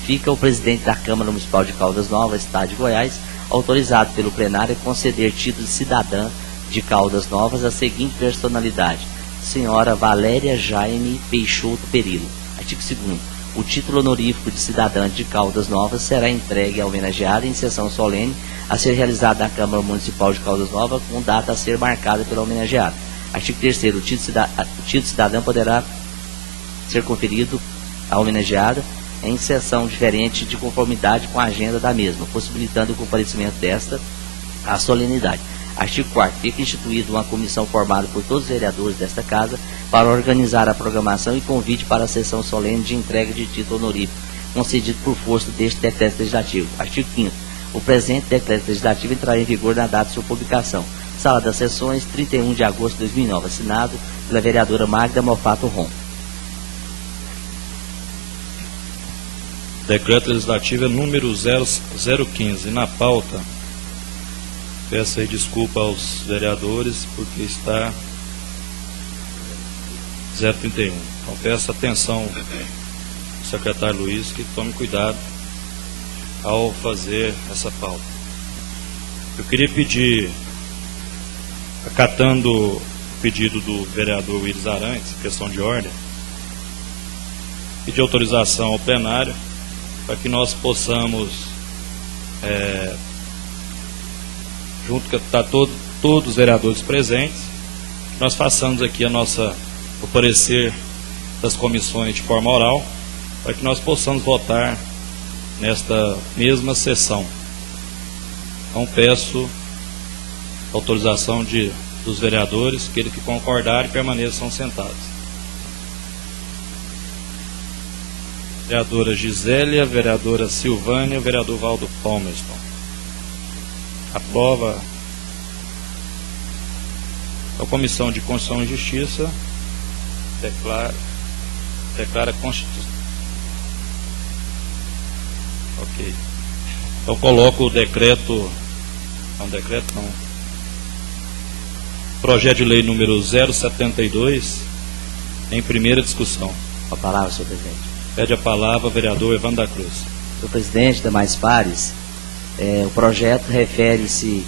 Fica o presidente da Câmara Municipal de Caldas Novas, Estado de Goiás, autorizado pelo plenário a conceder título de cidadã de Caldas Novas à seguinte personalidade: Senhora Valéria Jaime Peixoto Perillo. Artigo 2º. O título honorífico de cidadã de Caldas Novas será entregue ao homenageado em sessão solene a ser realizada na Câmara Municipal de Caldas Novas, com data a ser marcada pelo homenageado. Artigo 3º. O título de cidadã poderá ser conferido ao homenageado em sessão diferente, de conformidade com a agenda da mesma, possibilitando o comparecimento desta à solenidade. Artigo 4º. Fica instituída uma comissão formada por todos os vereadores desta Casa para organizar a programação e convite para a sessão solene de entrega de título honorífico, concedido por força deste decreto legislativo. Artigo 5º. O presente decreto legislativo entrará em vigor na data de sua publicação. Sala das Sessões, 31 de agosto de 2009. Assinado pela vereadora Magda Mofato Rom. Decreto legislativo é número 015. Na pauta, peço aí desculpa aos vereadores, porque está 031. Então peço atenção ao secretário Luiz, que tome cuidado ao fazer essa pauta. Eu queria pedir, acatando o pedido do vereador Willis Arantes, questão de ordem, pedir autorização ao plenário para que nós possamos, junto com todos os vereadores presentes, nós façamos aqui o parecer das comissões de forma oral, para que nós possamos votar nesta mesma sessão. Então peço autorização dos vereadores, aqueles que concordarem permaneçam sentados. Vereadora Gisélia, vereadora Silvânia, vereador Valdo Palmerston. Aprova. A Comissão de Constituição e Justiça declara constitucional. Ok. Então coloco o decreto. Não, decreto não. Projeto de lei número 072 em primeira discussão. Com a palavra, senhor presidente. Pede a palavra o vereador Evandro da Cruz. Senhor presidente, demais pares, o projeto refere-se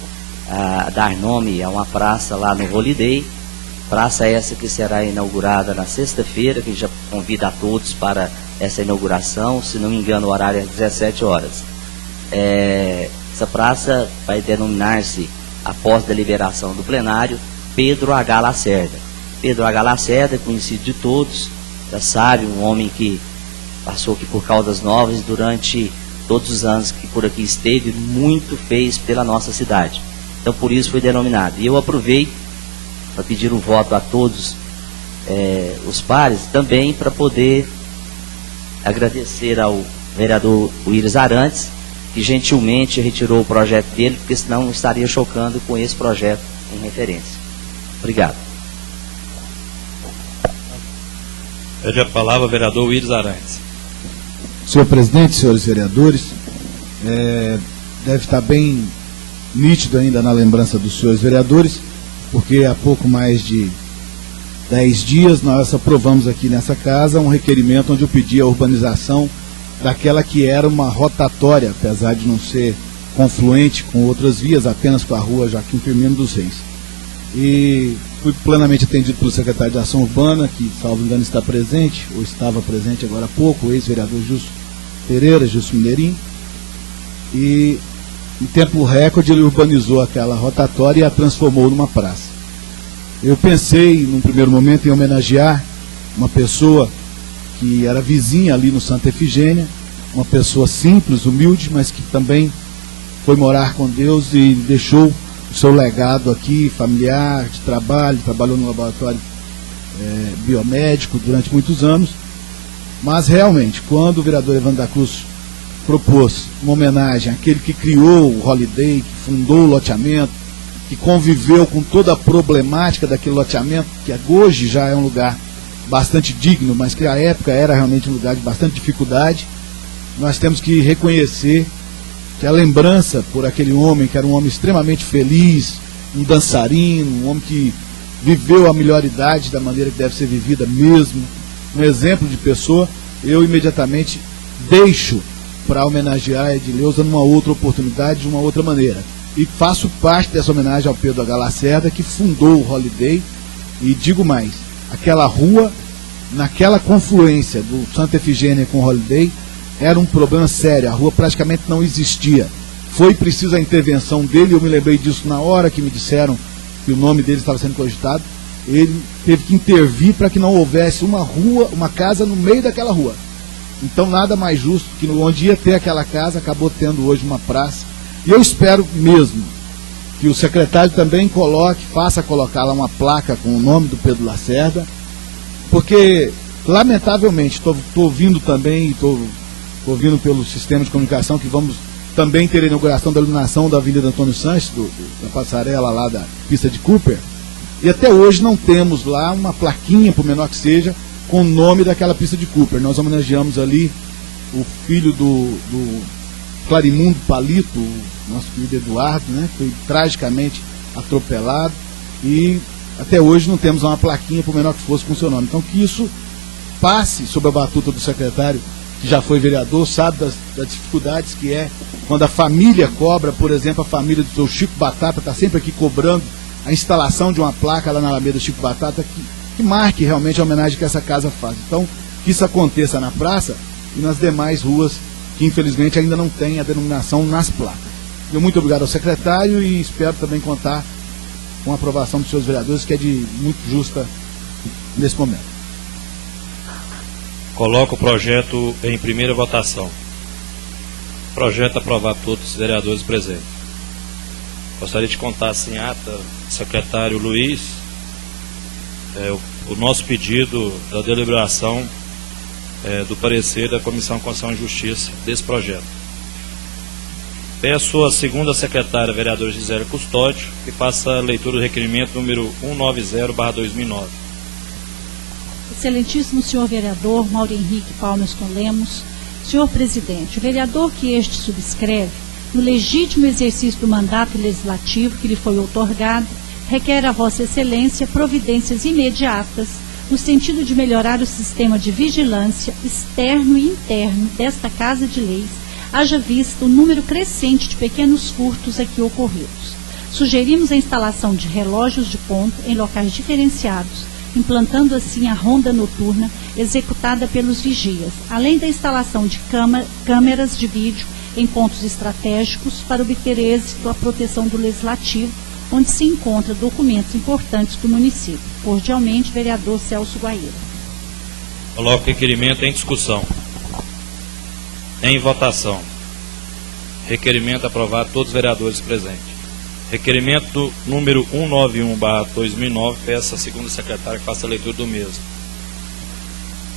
a dar nome a uma praça lá no Holiday, praça essa que será inaugurada na sexta-feira, que já convida a todos para essa inauguração, se não me engano o horário é às 17 horas. Essa praça vai denominar-se, após deliberação do plenário, Pedro H. Lacerda. Pedro H. Lacerda, conhecido de todos, já sabe, um homem que passou aqui por Caldas Novas durante todos os anos que por aqui esteve, muito fez pela nossa cidade. Então por isso foi denominado. E eu aproveito para pedir um voto a todos os pares, também para poder agradecer ao vereador Willis Arantes, que gentilmente retirou o projeto dele, porque senão estaria chocando com esse projeto em referência. Obrigado. Pede a palavra o vereador Willis Arantes. Senhor presidente, senhores vereadores, deve estar bem nítido ainda na lembrança dos senhores vereadores, porque há pouco mais de 10 dias nós aprovamos aqui nessa casa um requerimento onde eu pedi a urbanização daquela que era uma rotatória, apesar de não ser confluente com outras vias, apenas com a rua Joaquim Firmino dos Reis. E fui plenamente atendido pelo secretário de Ação Urbana, que, salvo engano, está presente, ou estava presente agora há pouco, o ex-vereador Justo Pereira, Justo Mineirinho, e em tempo recorde ele urbanizou aquela rotatória e a transformou numa praça. Eu pensei, num primeiro momento, em homenagear uma pessoa que era vizinha ali no Santa Efigênia, uma pessoa simples, humilde, mas que também foi morar com Deus e deixou o seu legado aqui, familiar, de trabalho, trabalhou no laboratório biomédico durante muitos anos. Mas realmente, quando o vereador Evandro da Cruz propôs uma homenagem àquele que criou o Holiday, que fundou o loteamento, que conviveu com toda a problemática daquele loteamento, que hoje já é um lugar bastante digno, mas que à época era realmente um lugar de bastante dificuldade, nós temos que reconhecer que a lembrança por aquele homem, que era um homem extremamente feliz, um dançarino, um homem que viveu a melhor idade da maneira que deve ser vivida mesmo, um exemplo de pessoa, eu imediatamente deixo para homenagear a Edileuza numa outra oportunidade, de uma outra maneira. E faço parte dessa homenagem ao Pedro H. Lacerda, que fundou o Holiday, e digo mais, aquela rua, naquela confluência do Santa Efigênia com o Holiday, era um problema sério, a rua praticamente não existia. Foi preciso a intervenção dele, eu me lembrei disso na hora que me disseram que o nome dele estava sendo cogitado. Ele teve que intervir para que não houvesse uma rua, uma casa no meio daquela rua. Então nada mais justo que onde ia ter aquela casa, acabou tendo hoje uma praça. E eu espero mesmo que o secretário também faça colocar lá uma placa com o nome do Pedro Lacerda, porque lamentavelmente estou ouvindo também, estou ouvindo pelo sistema de comunicação que vamos também ter a inauguração da iluminação da Avenida Antônio Sanches, da passarela lá da pista de Cooper, e até hoje não temos lá uma plaquinha, por menor que seja, com o nome daquela pista de Cooper. Nós homenageamos ali o filho do Clarimundo Palito, o nosso querido Eduardo, né, que foi tragicamente atropelado, e até hoje não temos uma plaquinha, por menor que fosse, com o seu nome. Então que isso passe sob a batuta do secretário, que já foi vereador, sabe das dificuldades que é quando a família cobra, por exemplo, a família do seu Chico Batata está sempre aqui cobrando a instalação de uma placa lá na Alameda Chico Batata que marque realmente a homenagem que essa casa faz. Então, que isso aconteça na praça e nas demais ruas que infelizmente ainda não tem a denominação nas placas. Eu muito obrigado ao secretário e espero também contar com a aprovação dos seus vereadores, que é de muito justa nesse momento. Coloco o projeto em primeira votação. Projeto aprovado por todos os vereadores presentes. Gostaria de contar assim, ata, secretário Luiz, o nosso pedido da deliberação do parecer da Comissão Constituição e Justiça desse projeto. Peço à segunda secretária, vereadora Gisele Custódio, que faça a leitura do requerimento número 190/2009. Excelentíssimo senhor vereador Mauro Henrique Palmerston Lemos, senhor presidente, o vereador que este subscreve, no legítimo exercício do mandato legislativo que lhe foi outorgado, requer a Vossa Excelência providências imediatas no sentido de melhorar o sistema de vigilância externo e interno desta Casa de Leis, haja vista o número crescente de pequenos furtos aqui ocorridos. Sugerimos a instalação de relógios de ponto em locais diferenciados, implantando assim a ronda noturna executada pelos vigias, além da instalação de câmeras de vídeo em pontos estratégicos para obter êxito a proteção do Legislativo, onde se encontram documentos importantes do município. Cordialmente, vereador Celso Guaíra. Coloco o requerimento em discussão. Em votação. Requerimento aprovado, todos os vereadores presentes. Requerimento número 191/2009, peço à segunda secretária que faça a leitura do mesmo.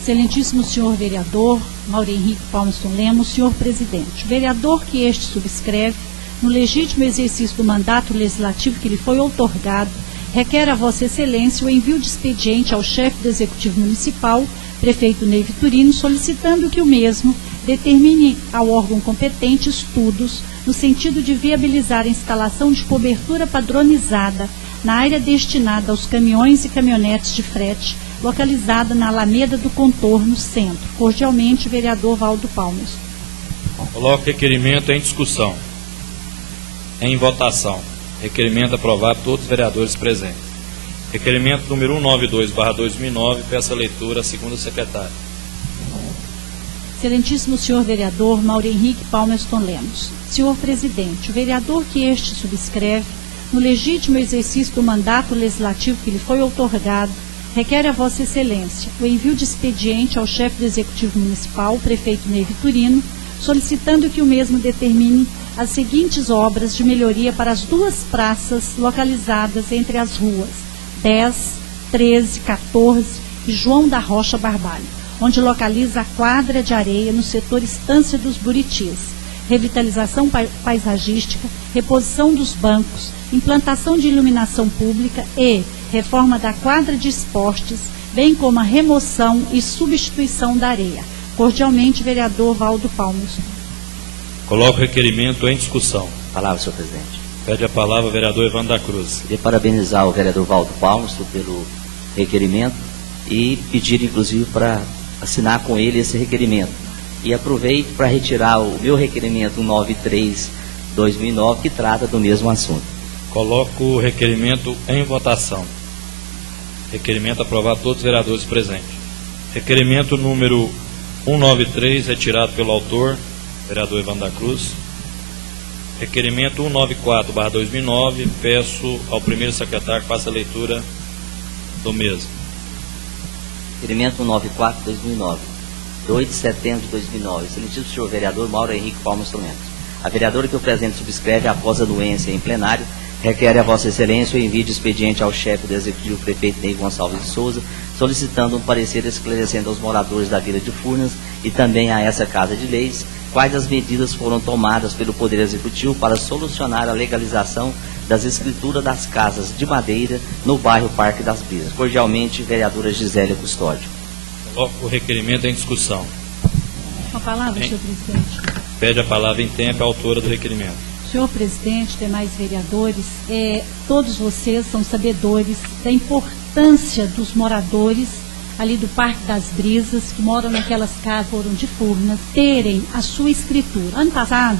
Excelentíssimo senhor vereador Mauro Henrique Palmerston Lemos, senhor presidente, o vereador que este subscreve, no legítimo exercício do mandato legislativo que lhe foi outorgado, requer a Vossa Excelência o envio de expediente ao chefe do Executivo Municipal, prefeito Ney Vitorino, solicitando que o mesmo determine ao órgão competente estudos no sentido de viabilizar a instalação de cobertura padronizada na área destinada aos caminhões e caminhonetes de frete, localizada na Alameda do Contorno, Centro. Cordialmente, vereador Valdo Palmas. Coloco o requerimento em discussão. Em votação. Requerimento aprovado, todos os vereadores presentes. Requerimento número 192/2009, peço a leitura à segunda secretária. Excelentíssimo senhor vereador Mauro Henrique Palmerston Lemos. Senhor presidente, o vereador que este subscreve, no legítimo exercício do mandato legislativo que lhe foi outorgado, requer a Vossa Excelência o envio de expediente ao chefe do Executivo Municipal, o prefeito Ney Vitorino, solicitando que o mesmo determine as seguintes obras de melhoria para as duas praças localizadas entre as ruas 10, 13, 14 e João da Rocha Barbalho, onde localiza a quadra de areia no setor Estância dos Buritis, revitalização paisagística, reposição dos bancos, implantação de iluminação pública e reforma da quadra de esportes, bem como a remoção e substituição da areia. Cordialmente, vereador Valdo Palmas. Coloco o requerimento em discussão. Palavra, senhor presidente. Pede a palavra o vereador Evandro da Cruz. Queria parabenizar o vereador Valdo Palmas pelo requerimento e pedir, inclusive, para assinar com ele esse requerimento. E aproveito para retirar o meu requerimento 193/2009, que trata do mesmo assunto. Coloco o requerimento em votação. Requerimento aprovado, todos os vereadores presentes. Requerimento número 193, retirado pelo autor, vereador Evandro da Cruz. Requerimento 194/2009, peço ao primeiro secretário que faça a leitura do mesmo. Requerimento 194/2009, 8 de setembro de 2009. Excelentíssimo senhor vereador Mauro Henrique Palmerston Lemos. A vereadora que o presente subscreve, após a anuência em plenário, requer a Vossa Excelência o envio de expediente ao chefe do Executivo, prefeito Ney Gonçalves de Souza, solicitando um parecer esclarecendo aos moradores da Vila de Furnas e também a essa Casa de Leis quais as medidas foram tomadas pelo Poder Executivo para solucionar a legalização das escrituras das casas de madeira no bairro Parque das Brisas. Cordialmente, vereadora Gisélia Custódio. Coloco o requerimento em discussão. Com a palavra, senhor presidente. Pede a palavra em tempo a autora do requerimento. Senhor presidente, demais vereadores, todos vocês são sabedores da importância dos moradores ali do Parque das Brisas, que moram naquelas casas foram de Furnas, terem a sua escritura. Ano passado,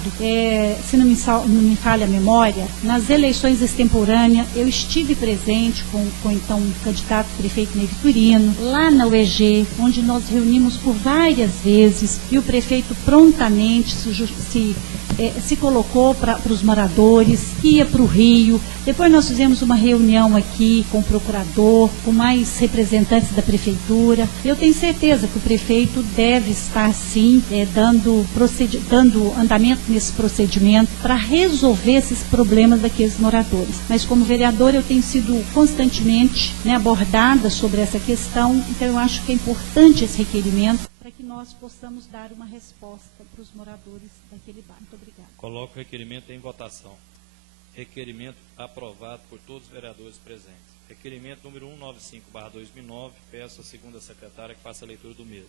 se não me falha a memória, nas eleições extemporâneas, eu estive presente com então o candidato prefeito Ney Vitorino, lá na UEG, onde nós reunimos por várias vezes, e o prefeito prontamente se colocou para os moradores, ia para o Rio. Depois nós fizemos uma reunião aqui com o procurador, com mais representantes da prefeitura. Eu tenho certeza que o prefeito deve estar, sim, dando andamento nesse procedimento para resolver esses problemas daqueles moradores. Mas como vereador eu tenho sido constantemente abordada sobre essa questão, então eu acho que é importante esse requerimento para que nós possamos dar uma resposta para os moradores daquele bairro. Muito obrigada. Coloco o requerimento em votação. Requerimento aprovado por todos os vereadores presentes. Requerimento número 195/2009, peço à segunda secretária que faça a leitura do mesmo.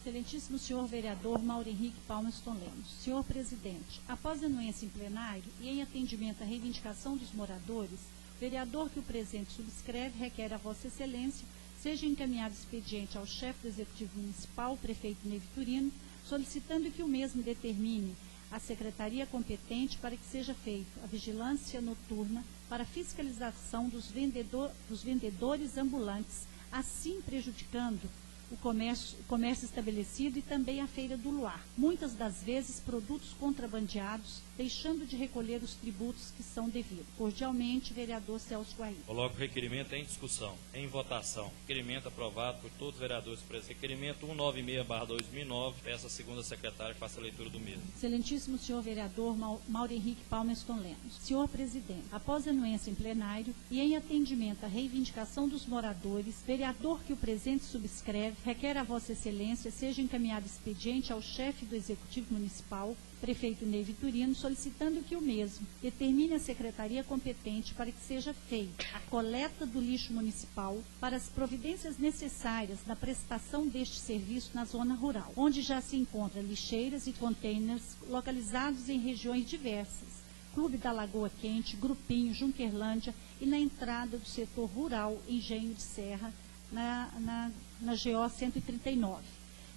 Excelentíssimo senhor vereador Mauro Henrique Palmerston Lemos. Senhor presidente, após a anuência em plenário e em atendimento à reivindicação dos moradores, o vereador que o presente subscreve requer a Vossa Excelência seja encaminhado expediente ao chefe do Executivo Municipal, prefeito Ney Vitorino, solicitando que o mesmo determine a secretaria competente para que seja feita a vigilância noturna para fiscalização dos vendedores ambulantes, assim prejudicando o comércio estabelecido e também a Feira do Luar. Muitas das vezes produtos contrabandeados, deixando de recolher os tributos que são devidos. Cordialmente, vereador Celso Guaí. Coloco o requerimento em discussão, em votação. Requerimento aprovado por todos os vereadores presentes. Requerimento 196/2009, peço à segunda secretária que faça a leitura do mesmo. Excelentíssimo senhor vereador Mauro Henrique Palmerston Lemos. Senhor presidente, após a anuência em plenário e em atendimento à reivindicação dos moradores, vereador que o presente subscreve requer a Vossa Excelência seja encaminhado expediente ao chefe do Executivo Municipal, prefeito Ney Vitorino, solicitando que o mesmo determine a secretaria competente para que seja feita a coleta do lixo municipal para as providências necessárias da prestação deste serviço na zona rural, onde já se encontram lixeiras e containers localizados em regiões diversas, Clube da Lagoa Quente, Grupinho, Junquerlândia e na entrada do setor rural Engenho de Serra, na GO 139.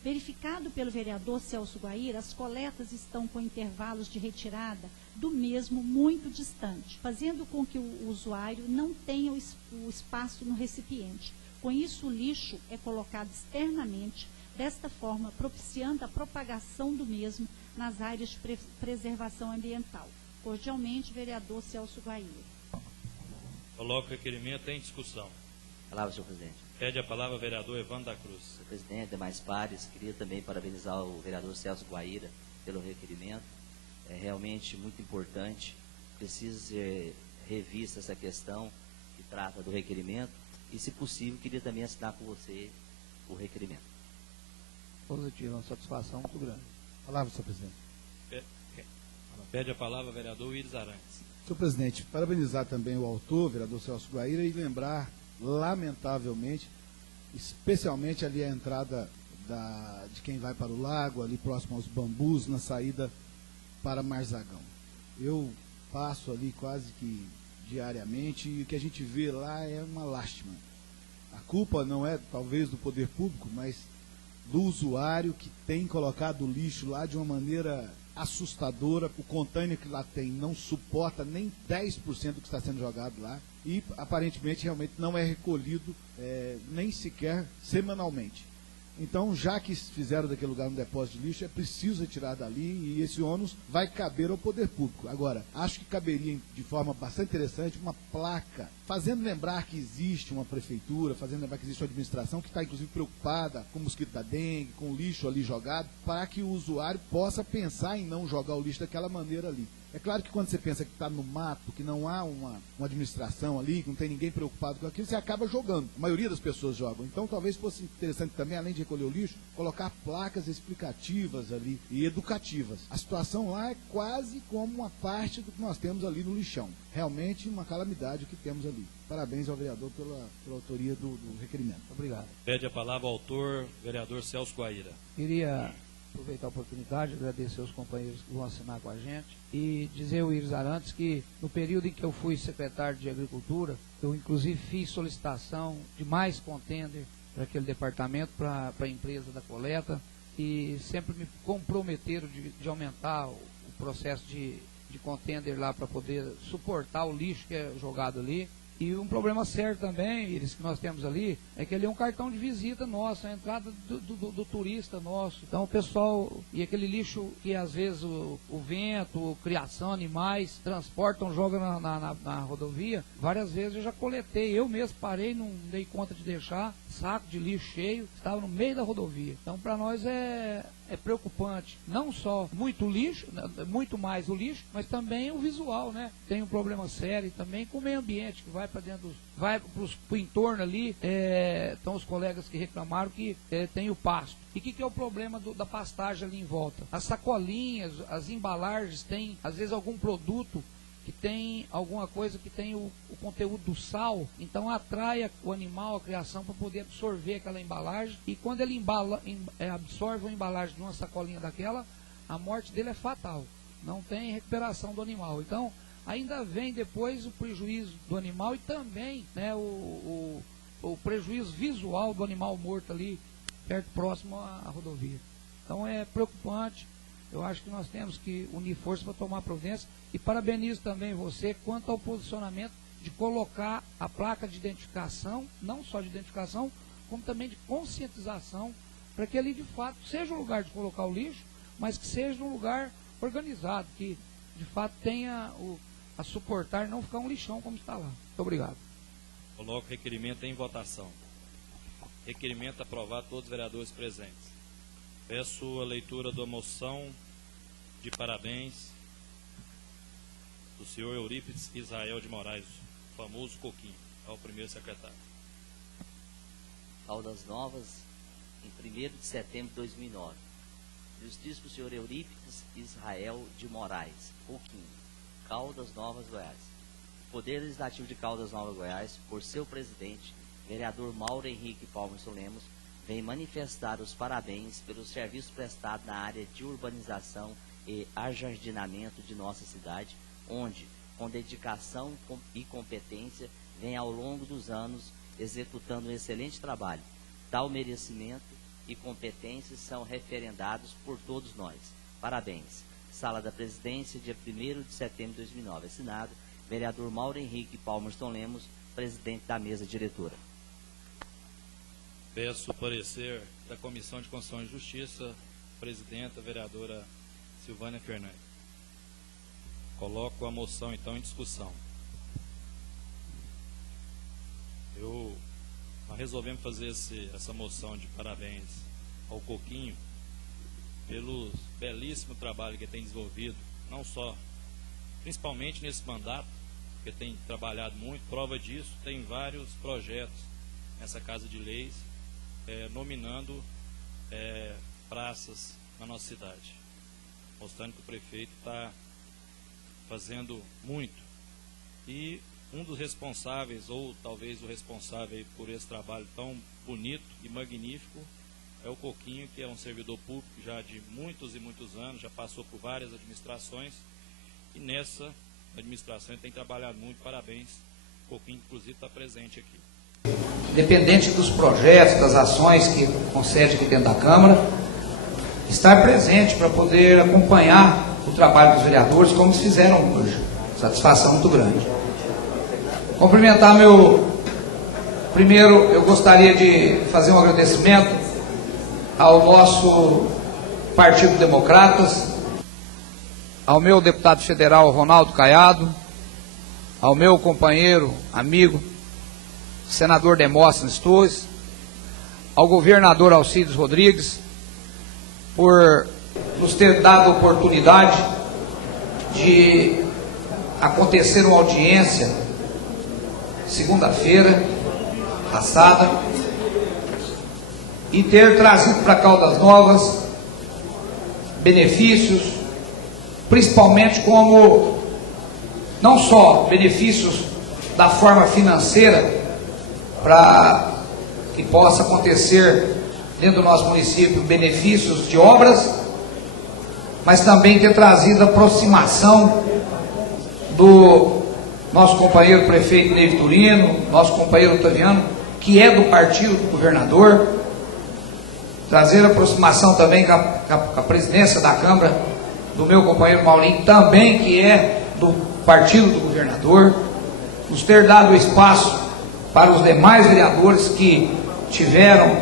Verificado pelo vereador Celso Guaíra, as coletas estão com intervalos de retirada do mesmo muito distante, fazendo com que o usuário não tenha o espaço no recipiente. Com isso, o lixo é colocado externamente, desta forma propiciando a propagação do mesmo nas áreas de preservação ambiental. Cordialmente, vereador Celso Guaíra. Coloco o requerimento em discussão. Palavra, senhor presidente. Pede a palavra o vereador Evandro da Cruz. Senhor presidente, demais pares, queria também parabenizar o vereador Celso Guaíra pelo requerimento. É realmente muito importante, precisa ser revista essa questão que trata do requerimento e, se possível, queria também assinar com você o requerimento. Positivo, uma satisfação muito grande. Palavra, senhor presidente. Pede a palavra o vereador Iris Arantes. Senhor presidente, parabenizar também o autor, vereador Celso Guaíra, e lembrar, lamentavelmente, especialmente ali a entrada de quem vai para o lago, ali próximo aos bambus, na saída para Marzagão. Eu passo ali quase que diariamente e o que a gente vê lá é uma lástima. A culpa não é talvez do poder público, mas do usuário que tem colocado o lixo lá de uma maneira assustadora. O container que lá tem não suporta nem 10% do que está sendo jogado lá e aparentemente realmente não é recolhido nem sequer semanalmente. Então, já que fizeram daquele lugar um depósito de lixo, é preciso retirar dali e esse ônus vai caber ao poder público. Agora, acho que caberia de forma bastante interessante uma placa, fazendo lembrar que existe uma prefeitura, fazendo lembrar que existe uma administração que está inclusive preocupada com o mosquito da dengue, com o lixo ali jogado, para que o usuário possa pensar em não jogar o lixo daquela maneira ali. É claro que quando você pensa que está no mato, que não há uma administração ali, que não tem ninguém preocupado com aquilo, você acaba jogando. A maioria das pessoas jogam. Então talvez fosse interessante também, além de recolher o lixo, colocar placas explicativas ali e educativas. A situação lá é quase como uma parte do que nós temos ali no lixão. Realmente uma calamidade o que temos ali. Parabéns ao vereador pela autoria do requerimento. Obrigado. Pede a palavra ao autor, vereador Celso Guaíra. Queria aproveitar a oportunidade, agradecer aos companheiros que vão assinar com a gente e dizer ao Iris Arantes que no período em que eu fui secretário de Agricultura, eu inclusive fiz solicitação de mais contender para aquele departamento, para a empresa da coleta, e sempre me comprometeram de aumentar o processo de contender lá para poder suportar o lixo que é jogado ali. E um problema sério também, Iris, que nós temos ali, é que ele é um cartão de visita nosso, a entrada do turista nosso. Então o pessoal, e aquele lixo que às vezes o vento, criação, animais, transportam, jogam na rodovia, várias vezes eu já coletei, eu mesmo parei, não dei conta de deixar, saco de lixo cheio, estava no meio da rodovia. Então para nós é preocupante, não só muito lixo, muito mais o lixo, mas também o visual, né? Tem um problema sério também com o meio ambiente, que vai para dentro, vai para o entorno ali, estão os colegas que reclamaram que tem o pasto. E o que é o problema da pastagem ali em volta? As sacolinhas, as embalagens, tem às vezes algum produto que tem alguma coisa que tem o conteúdo do sal, então atrai o animal, a criação, para poder absorver aquela embalagem, e quando ele absorve uma embalagem de uma sacolinha daquela, a morte dele é fatal, não tem recuperação do animal. Então ainda vem depois o prejuízo do animal e também, né, o prejuízo visual do animal morto ali, perto, próximo à rodovia. Então é preocupante. Eu acho que nós temos que unir força para tomar providência, e parabenizo também você quanto ao posicionamento de colocar a placa de identificação, não só de identificação, como também de conscientização, para que ali de fato seja um lugar de colocar o lixo, mas que seja um lugar organizado, que de fato tenha a suportar, não ficar um lixão como está lá. Muito obrigado. Coloco o requerimento em votação. Requerimento aprovado, todos os vereadores presentes. Peço a leitura da moção de parabéns do senhor Eurípides Israel de Moraes, famoso Coquinho, ao primeiro secretário. Caldas Novas, em 1º de setembro de 2009. Ilustríssimo senhor Eurípides Israel de Moraes, Pouquinho, Caldas Novas, Goiás. O Poder Legislativo de Caldas Novas, Goiás, por seu presidente, vereador Mauro Henrique Palmerson Lemos, vem manifestar os parabéns pelo serviço prestado na área de urbanização e ajardinamento de nossa cidade, onde, com dedicação e competência, vem ao longo dos anos executando um excelente trabalho. Tal merecimento e competências são referendados por todos nós. Parabéns. Sala da Presidência, dia 1º de setembro de 2009. Assinado, vereador Mauro Henrique Palmerson Lemos, presidente da mesa diretora. Peço o parecer da Comissão de Constituição e Justiça, presidenta, vereadora Silvânia Fernandes. Coloco a moção, então, em discussão. Nós resolvemos fazer essa moção de parabéns ao Coquinho pelo belíssimo trabalho que tem desenvolvido, não só, principalmente nesse mandato, que tem trabalhado muito. Prova disso, tem vários projetos nessa Casa de Leis, nominando praças na nossa cidade, mostrando que o prefeito está fazendo muito. E um dos responsáveis, ou talvez o responsável por esse trabalho tão bonito e magnífico, é o Coquinho, que é um servidor público já de muitos e muitos anos, já passou por várias administrações, e nessa administração ele tem trabalhado muito. Parabéns. O Coquinho, inclusive, está presente aqui. Independente dos projetos, das ações que concede aqui dentro da Câmara, estar presente para poder acompanhar o trabalho dos vereadores, como eles fizeram hoje. Satisfação muito grande. Cumprimentar Primeiro, eu gostaria de fazer um agradecimento ao nosso Partido Democratas, ao meu deputado federal Ronaldo Caiado, ao meu companheiro, amigo, senador Demóstenes Torres, ao governador Alcides Rodrigues, por nos ter dado a oportunidade de acontecer uma audiência segunda-feira passada e ter trazido para Caldas Novas benefícios, principalmente como não só benefícios da forma financeira, para que possa acontecer dentro do nosso município benefícios de obras, mas também ter trazido a aproximação do nosso companheiro prefeito Ney Vitorino, nosso companheiro Otaviano, que é do partido do governador, trazer a aproximação também com a presidência da Câmara do meu companheiro Maurinho, também que é do partido do governador, nos ter dado espaço para os demais vereadores que tiveram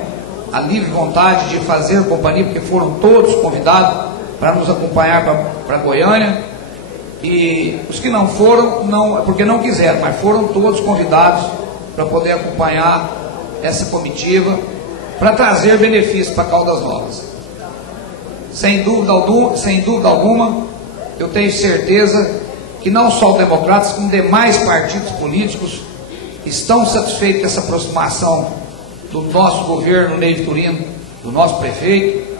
a livre vontade de fazer companhia, porque foram todos convidados para nos acompanhar para Goiânia, e os que não foram, não, porque não quiseram, mas foram todos convidados para poder acompanhar essa comitiva, para trazer benefícios para Caldas Novas. Sem dúvida alguma, eu tenho certeza que não só os democratas, como demais partidos políticos estão satisfeitos com essa aproximação do nosso governo, Ney Vitorino, do nosso prefeito,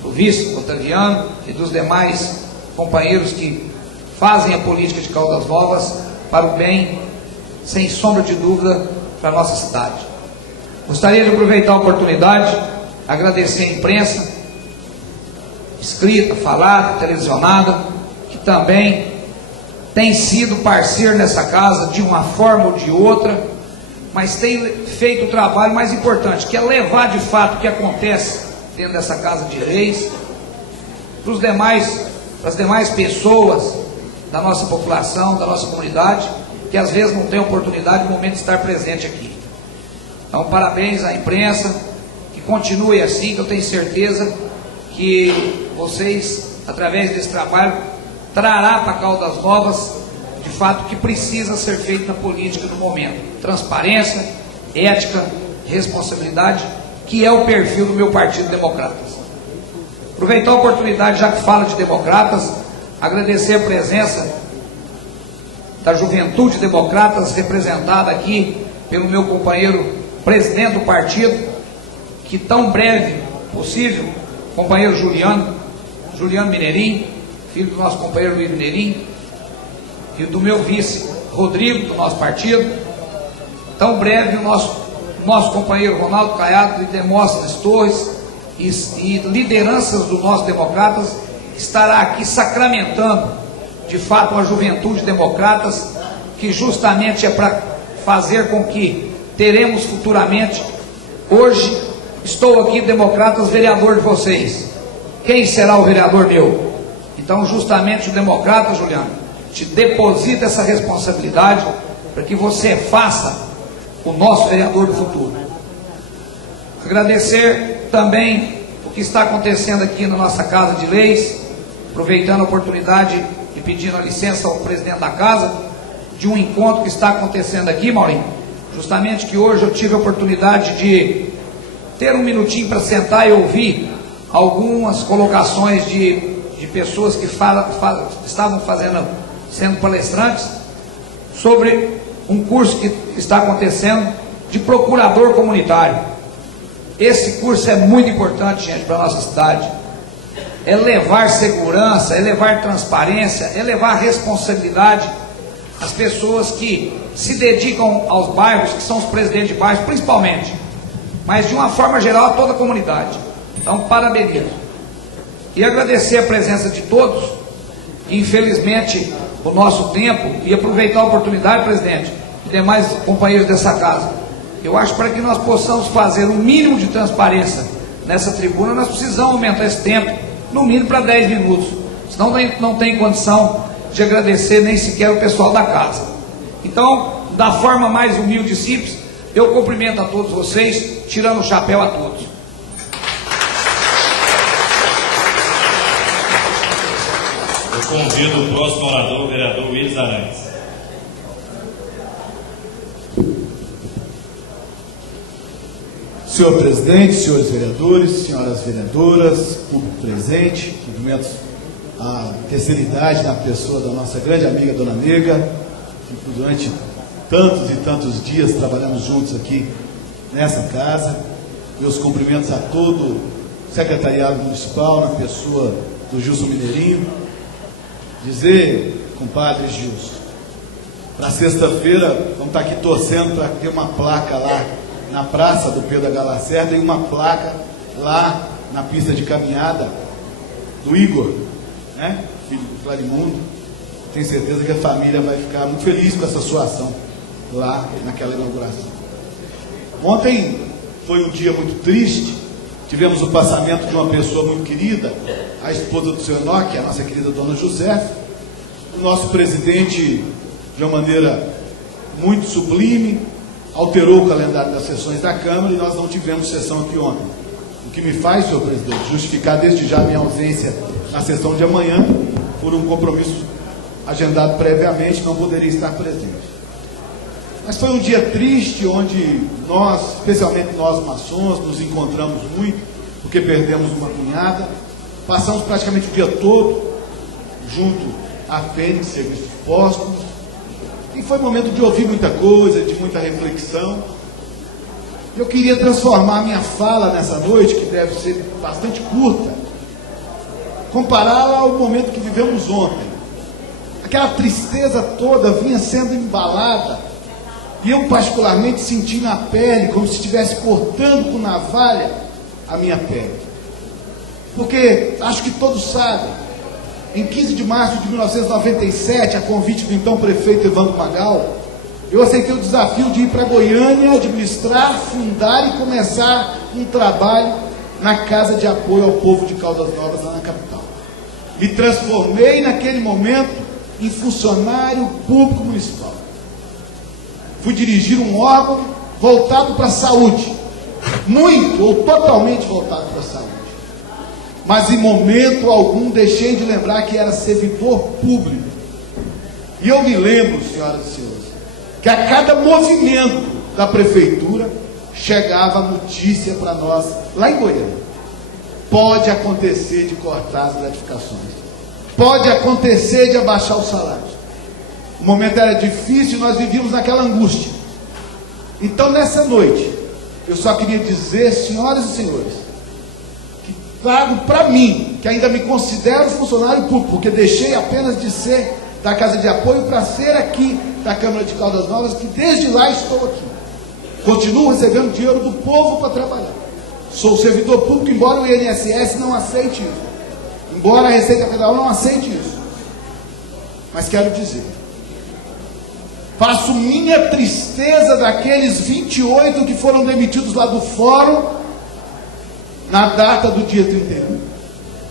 do vice Otaviano e dos demais companheiros que fazem a política de Caldas Novas para o bem, sem sombra de dúvida, para a nossa cidade. Gostaria de aproveitar a oportunidade, agradecer a imprensa, escrita, falada, televisionada, que também tem sido parceiro nessa casa de uma forma ou de outra, mas tem feito o trabalho mais importante, que é levar de fato o que acontece dentro dessa Casa de Leis para as demais pessoas da nossa população, da nossa comunidade, que às vezes não tem oportunidade no momento de estar presente aqui. Então, parabéns à imprensa, que continue assim, que eu tenho certeza que vocês, através desse trabalho, trará para Caldas Novas, de fato, o que precisa ser feito na política no momento. Transparência, ética, responsabilidade, que é o perfil do meu Partido Democratas. Aproveitar a oportunidade, já que falo de democratas, agradecer a presença da Juventude Democratas, representada aqui pelo meu companheiro presidente do partido, que tão breve possível, companheiro Juliano Mineirinho, filho do nosso companheiro Luiz Mineirinho, e do meu vice Rodrigo, do nosso partido, tão breve o nosso companheiro Ronaldo Caiado e Demóstenes Torres e lideranças dos nossos democratas estará aqui sacramentando de fato a juventude democratas, que justamente é para fazer com que teremos futuramente. Hoje estou aqui, democratas, vereador de vocês. Quem será o vereador meu? Então justamente o democrata, Juliano, te deposita essa responsabilidade para que você faça o nosso vereador do futuro. Agradecer também o que está acontecendo aqui na nossa Casa de Leis, aproveitando a oportunidade e pedindo a licença ao presidente da casa, de um encontro que está acontecendo aqui, Maurinho, justamente que hoje eu tive a oportunidade de ter um minutinho para sentar e ouvir algumas colocações de pessoas que estavam sendo palestrantes sobre um curso que está acontecendo de procurador comunitário. Esse curso é muito importante, gente, para a nossa cidade. É levar segurança, é levar transparência, é levar responsabilidade às pessoas que se dedicam aos bairros, que são os presidentes de bairros, principalmente, mas de uma forma geral a toda a comunidade. Então, parabenizo. E agradecer a presença de todos, e infelizmente o nosso tempo, e aproveitar a oportunidade, presidente, e demais companheiros dessa casa. Eu acho que para que nós possamos fazer um mínimo de transparência nessa tribuna, nós precisamos aumentar esse tempo, no mínimo para 10 minutos. Senão não tem condição de agradecer nem sequer o pessoal da casa. Então, da forma mais humilde e simples, eu cumprimento a todos vocês, tirando o chapéu a todos. Eu convido o próximo orador, o vereador Willis Arantes. Senhor presidente, senhores vereadores, senhoras vereadoras, público presente, cumprimentos à terceira idade na pessoa da nossa grande amiga Dona Nega, que durante tantos e tantos dias trabalhamos juntos aqui nessa casa. Meus cumprimentos a todo o secretariado municipal, na pessoa do Gilson Mineirinho. Dizer, compadre Gilson, para sexta-feira vamos estar aqui torcendo para ter uma placa lá na praça do Pedro H. Lacerda e uma placa lá na pista de caminhada do Igor, né? Filho do Clarimundo. Tenho certeza que a família vai ficar muito feliz com essa sua ação lá naquela inauguração. Ontem foi um dia muito triste. Tivemos o passamento de uma pessoa muito querida, a esposa do senhor Enoque, a nossa querida dona José. O nosso presidente, de uma maneira muito sublime, alterou o calendário das sessões da Câmara e nós não tivemos sessão aqui ontem. O que me faz, senhor presidente, justificar desde já minha ausência na sessão de amanhã, por um compromisso agendado previamente, não poderia estar presente. Mas foi um dia triste, onde nós, especialmente nós maçons, nos encontramos muito, porque perdemos uma cunhada. Passamos praticamente o dia todo junto à Fênix, serviços postos. E foi momento de ouvir muita coisa, de muita reflexão. Eu queria transformar a minha fala nessa noite, que deve ser bastante curta, compará-la ao momento que vivemos ontem. Aquela tristeza toda vinha sendo embalada, e eu particularmente senti na pele, como se estivesse cortando com navalha a minha pele. Porque acho que todos sabem, em 15 de março de 1997, a convite do então prefeito Evandro Magal, eu aceitei o desafio de ir para Goiânia, administrar, fundar e começar um trabalho na Casa de Apoio ao Povo de Caldas Novas, lá na capital. Me transformei naquele momento em funcionário público municipal. Fui dirigir um órgão voltado para a saúde, muito ou totalmente voltado para a saúde. Mas em momento algum deixei de lembrar que era servidor público. E eu me lembro, senhoras e senhores, que a cada movimento da prefeitura chegava a notícia para nós, lá em Goiânia. Pode acontecer de cortar as gratificações. Pode acontecer de abaixar o salário. O momento era difícil e nós vivíamos naquela angústia. Então, nessa noite, Eu só queria dizer, senhoras e senhores, que trago para mim, que ainda me considero funcionário público, porque deixei apenas de ser da Casa de Apoio para ser aqui da Câmara de Caldas Novas, que desde lá estou aqui. Continuo recebendo dinheiro do povo para trabalhar. Sou servidor público, embora o INSS não aceite isso. Embora a Receita Federal não aceite isso. Mas quero dizer, faço minha tristeza daqueles 28 que foram demitidos lá do fórum na data do dia 31.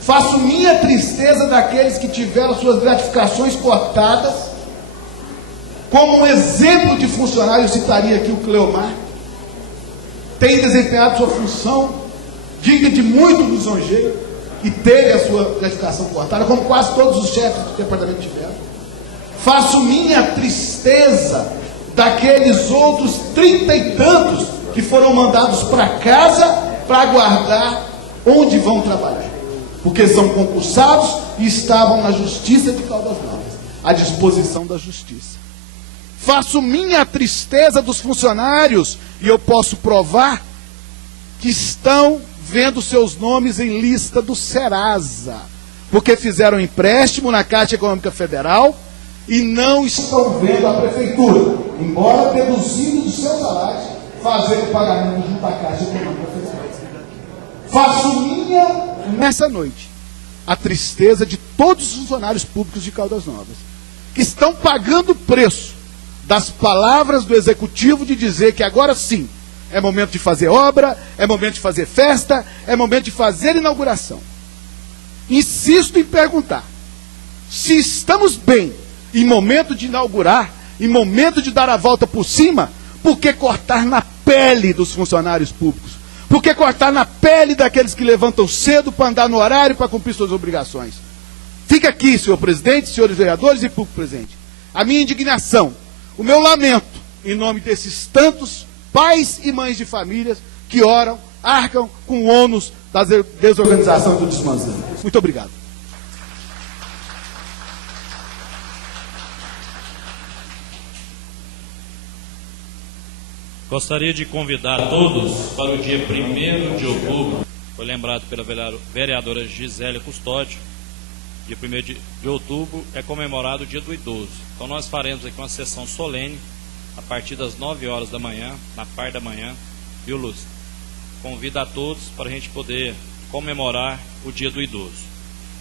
Faço minha tristeza daqueles que tiveram suas gratificações cortadas. Como um exemplo de funcionário, eu citaria aqui o Cleomar. Tem desempenhado sua função digna de muito lisonjeio e teve a sua gratificação cortada, como quase todos os chefes do departamento tiveram. Faço minha tristeza daqueles outros 30 e tantos que foram mandados para casa para aguardar onde vão trabalhar, porque são concursados e estavam na Justiça de Caldas Novas, à disposição da Justiça. Faço minha tristeza dos funcionários, e eu posso provar, que estão vendo seus nomes em lista do Serasa, porque fizeram empréstimo na Caixa Econômica Federal e não estão vendo a Prefeitura, embora deduzindo dos seus salários, fazer o pagamento junto à Caixa Econômica Federal. Faço minha, nessa noite, a tristeza de todos os funcionários públicos de Caldas Novas, que estão pagando o preço das palavras do Executivo de dizer que agora sim, é momento de fazer obra, é momento de fazer festa, é momento de fazer inauguração. Insisto em perguntar, se estamos bem em momento de inaugurar, em momento de dar a volta por cima, por que cortar na pele dos funcionários públicos? Por que cortar na pele daqueles que levantam cedo para andar no horário para cumprir suas obrigações? Fica aqui, senhor presidente, senhores vereadores e público presente, a minha indignação, o meu lamento, em nome desses tantos pais e mães de famílias que oram, arcam com o ônus da desorganização e do desmantelamento. Muito obrigado. Gostaria de convidar todos para o dia 1º de outubro, foi lembrado pela vereadora Gisélia Custódio, dia 1º de outubro é comemorado o Dia do Idoso. Então nós faremos aqui uma sessão solene, a partir das 9 horas da manhã, na parte da manhã, viu, Lúcio? Convido a todos para a gente poder comemorar o Dia do Idoso.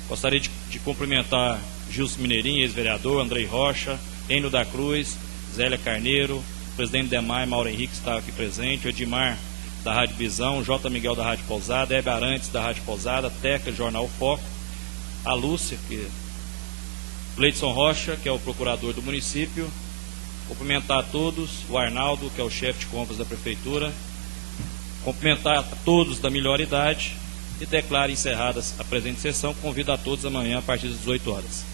Gostaria de cumprimentar Gilson Mineirinho, ex-vereador, Andrei Rocha, Enio da Cruz, Zélia Carneiro, o presidente Demar, Mauro Henrique estava aqui presente, o Edmar da Rádio Visão, J. Miguel da Rádio Pousada, Hebe Arantes da Rádio Pousada, Teca, Jornal Foco, a Lúcia, Gleidson Rocha, que é o procurador do município, cumprimentar a todos, o Arnaldo, que é o chefe de compras da prefeitura, cumprimentar a todos da melhor idade e declaro encerradas a presente sessão. Convido a todos amanhã a partir das 18 horas.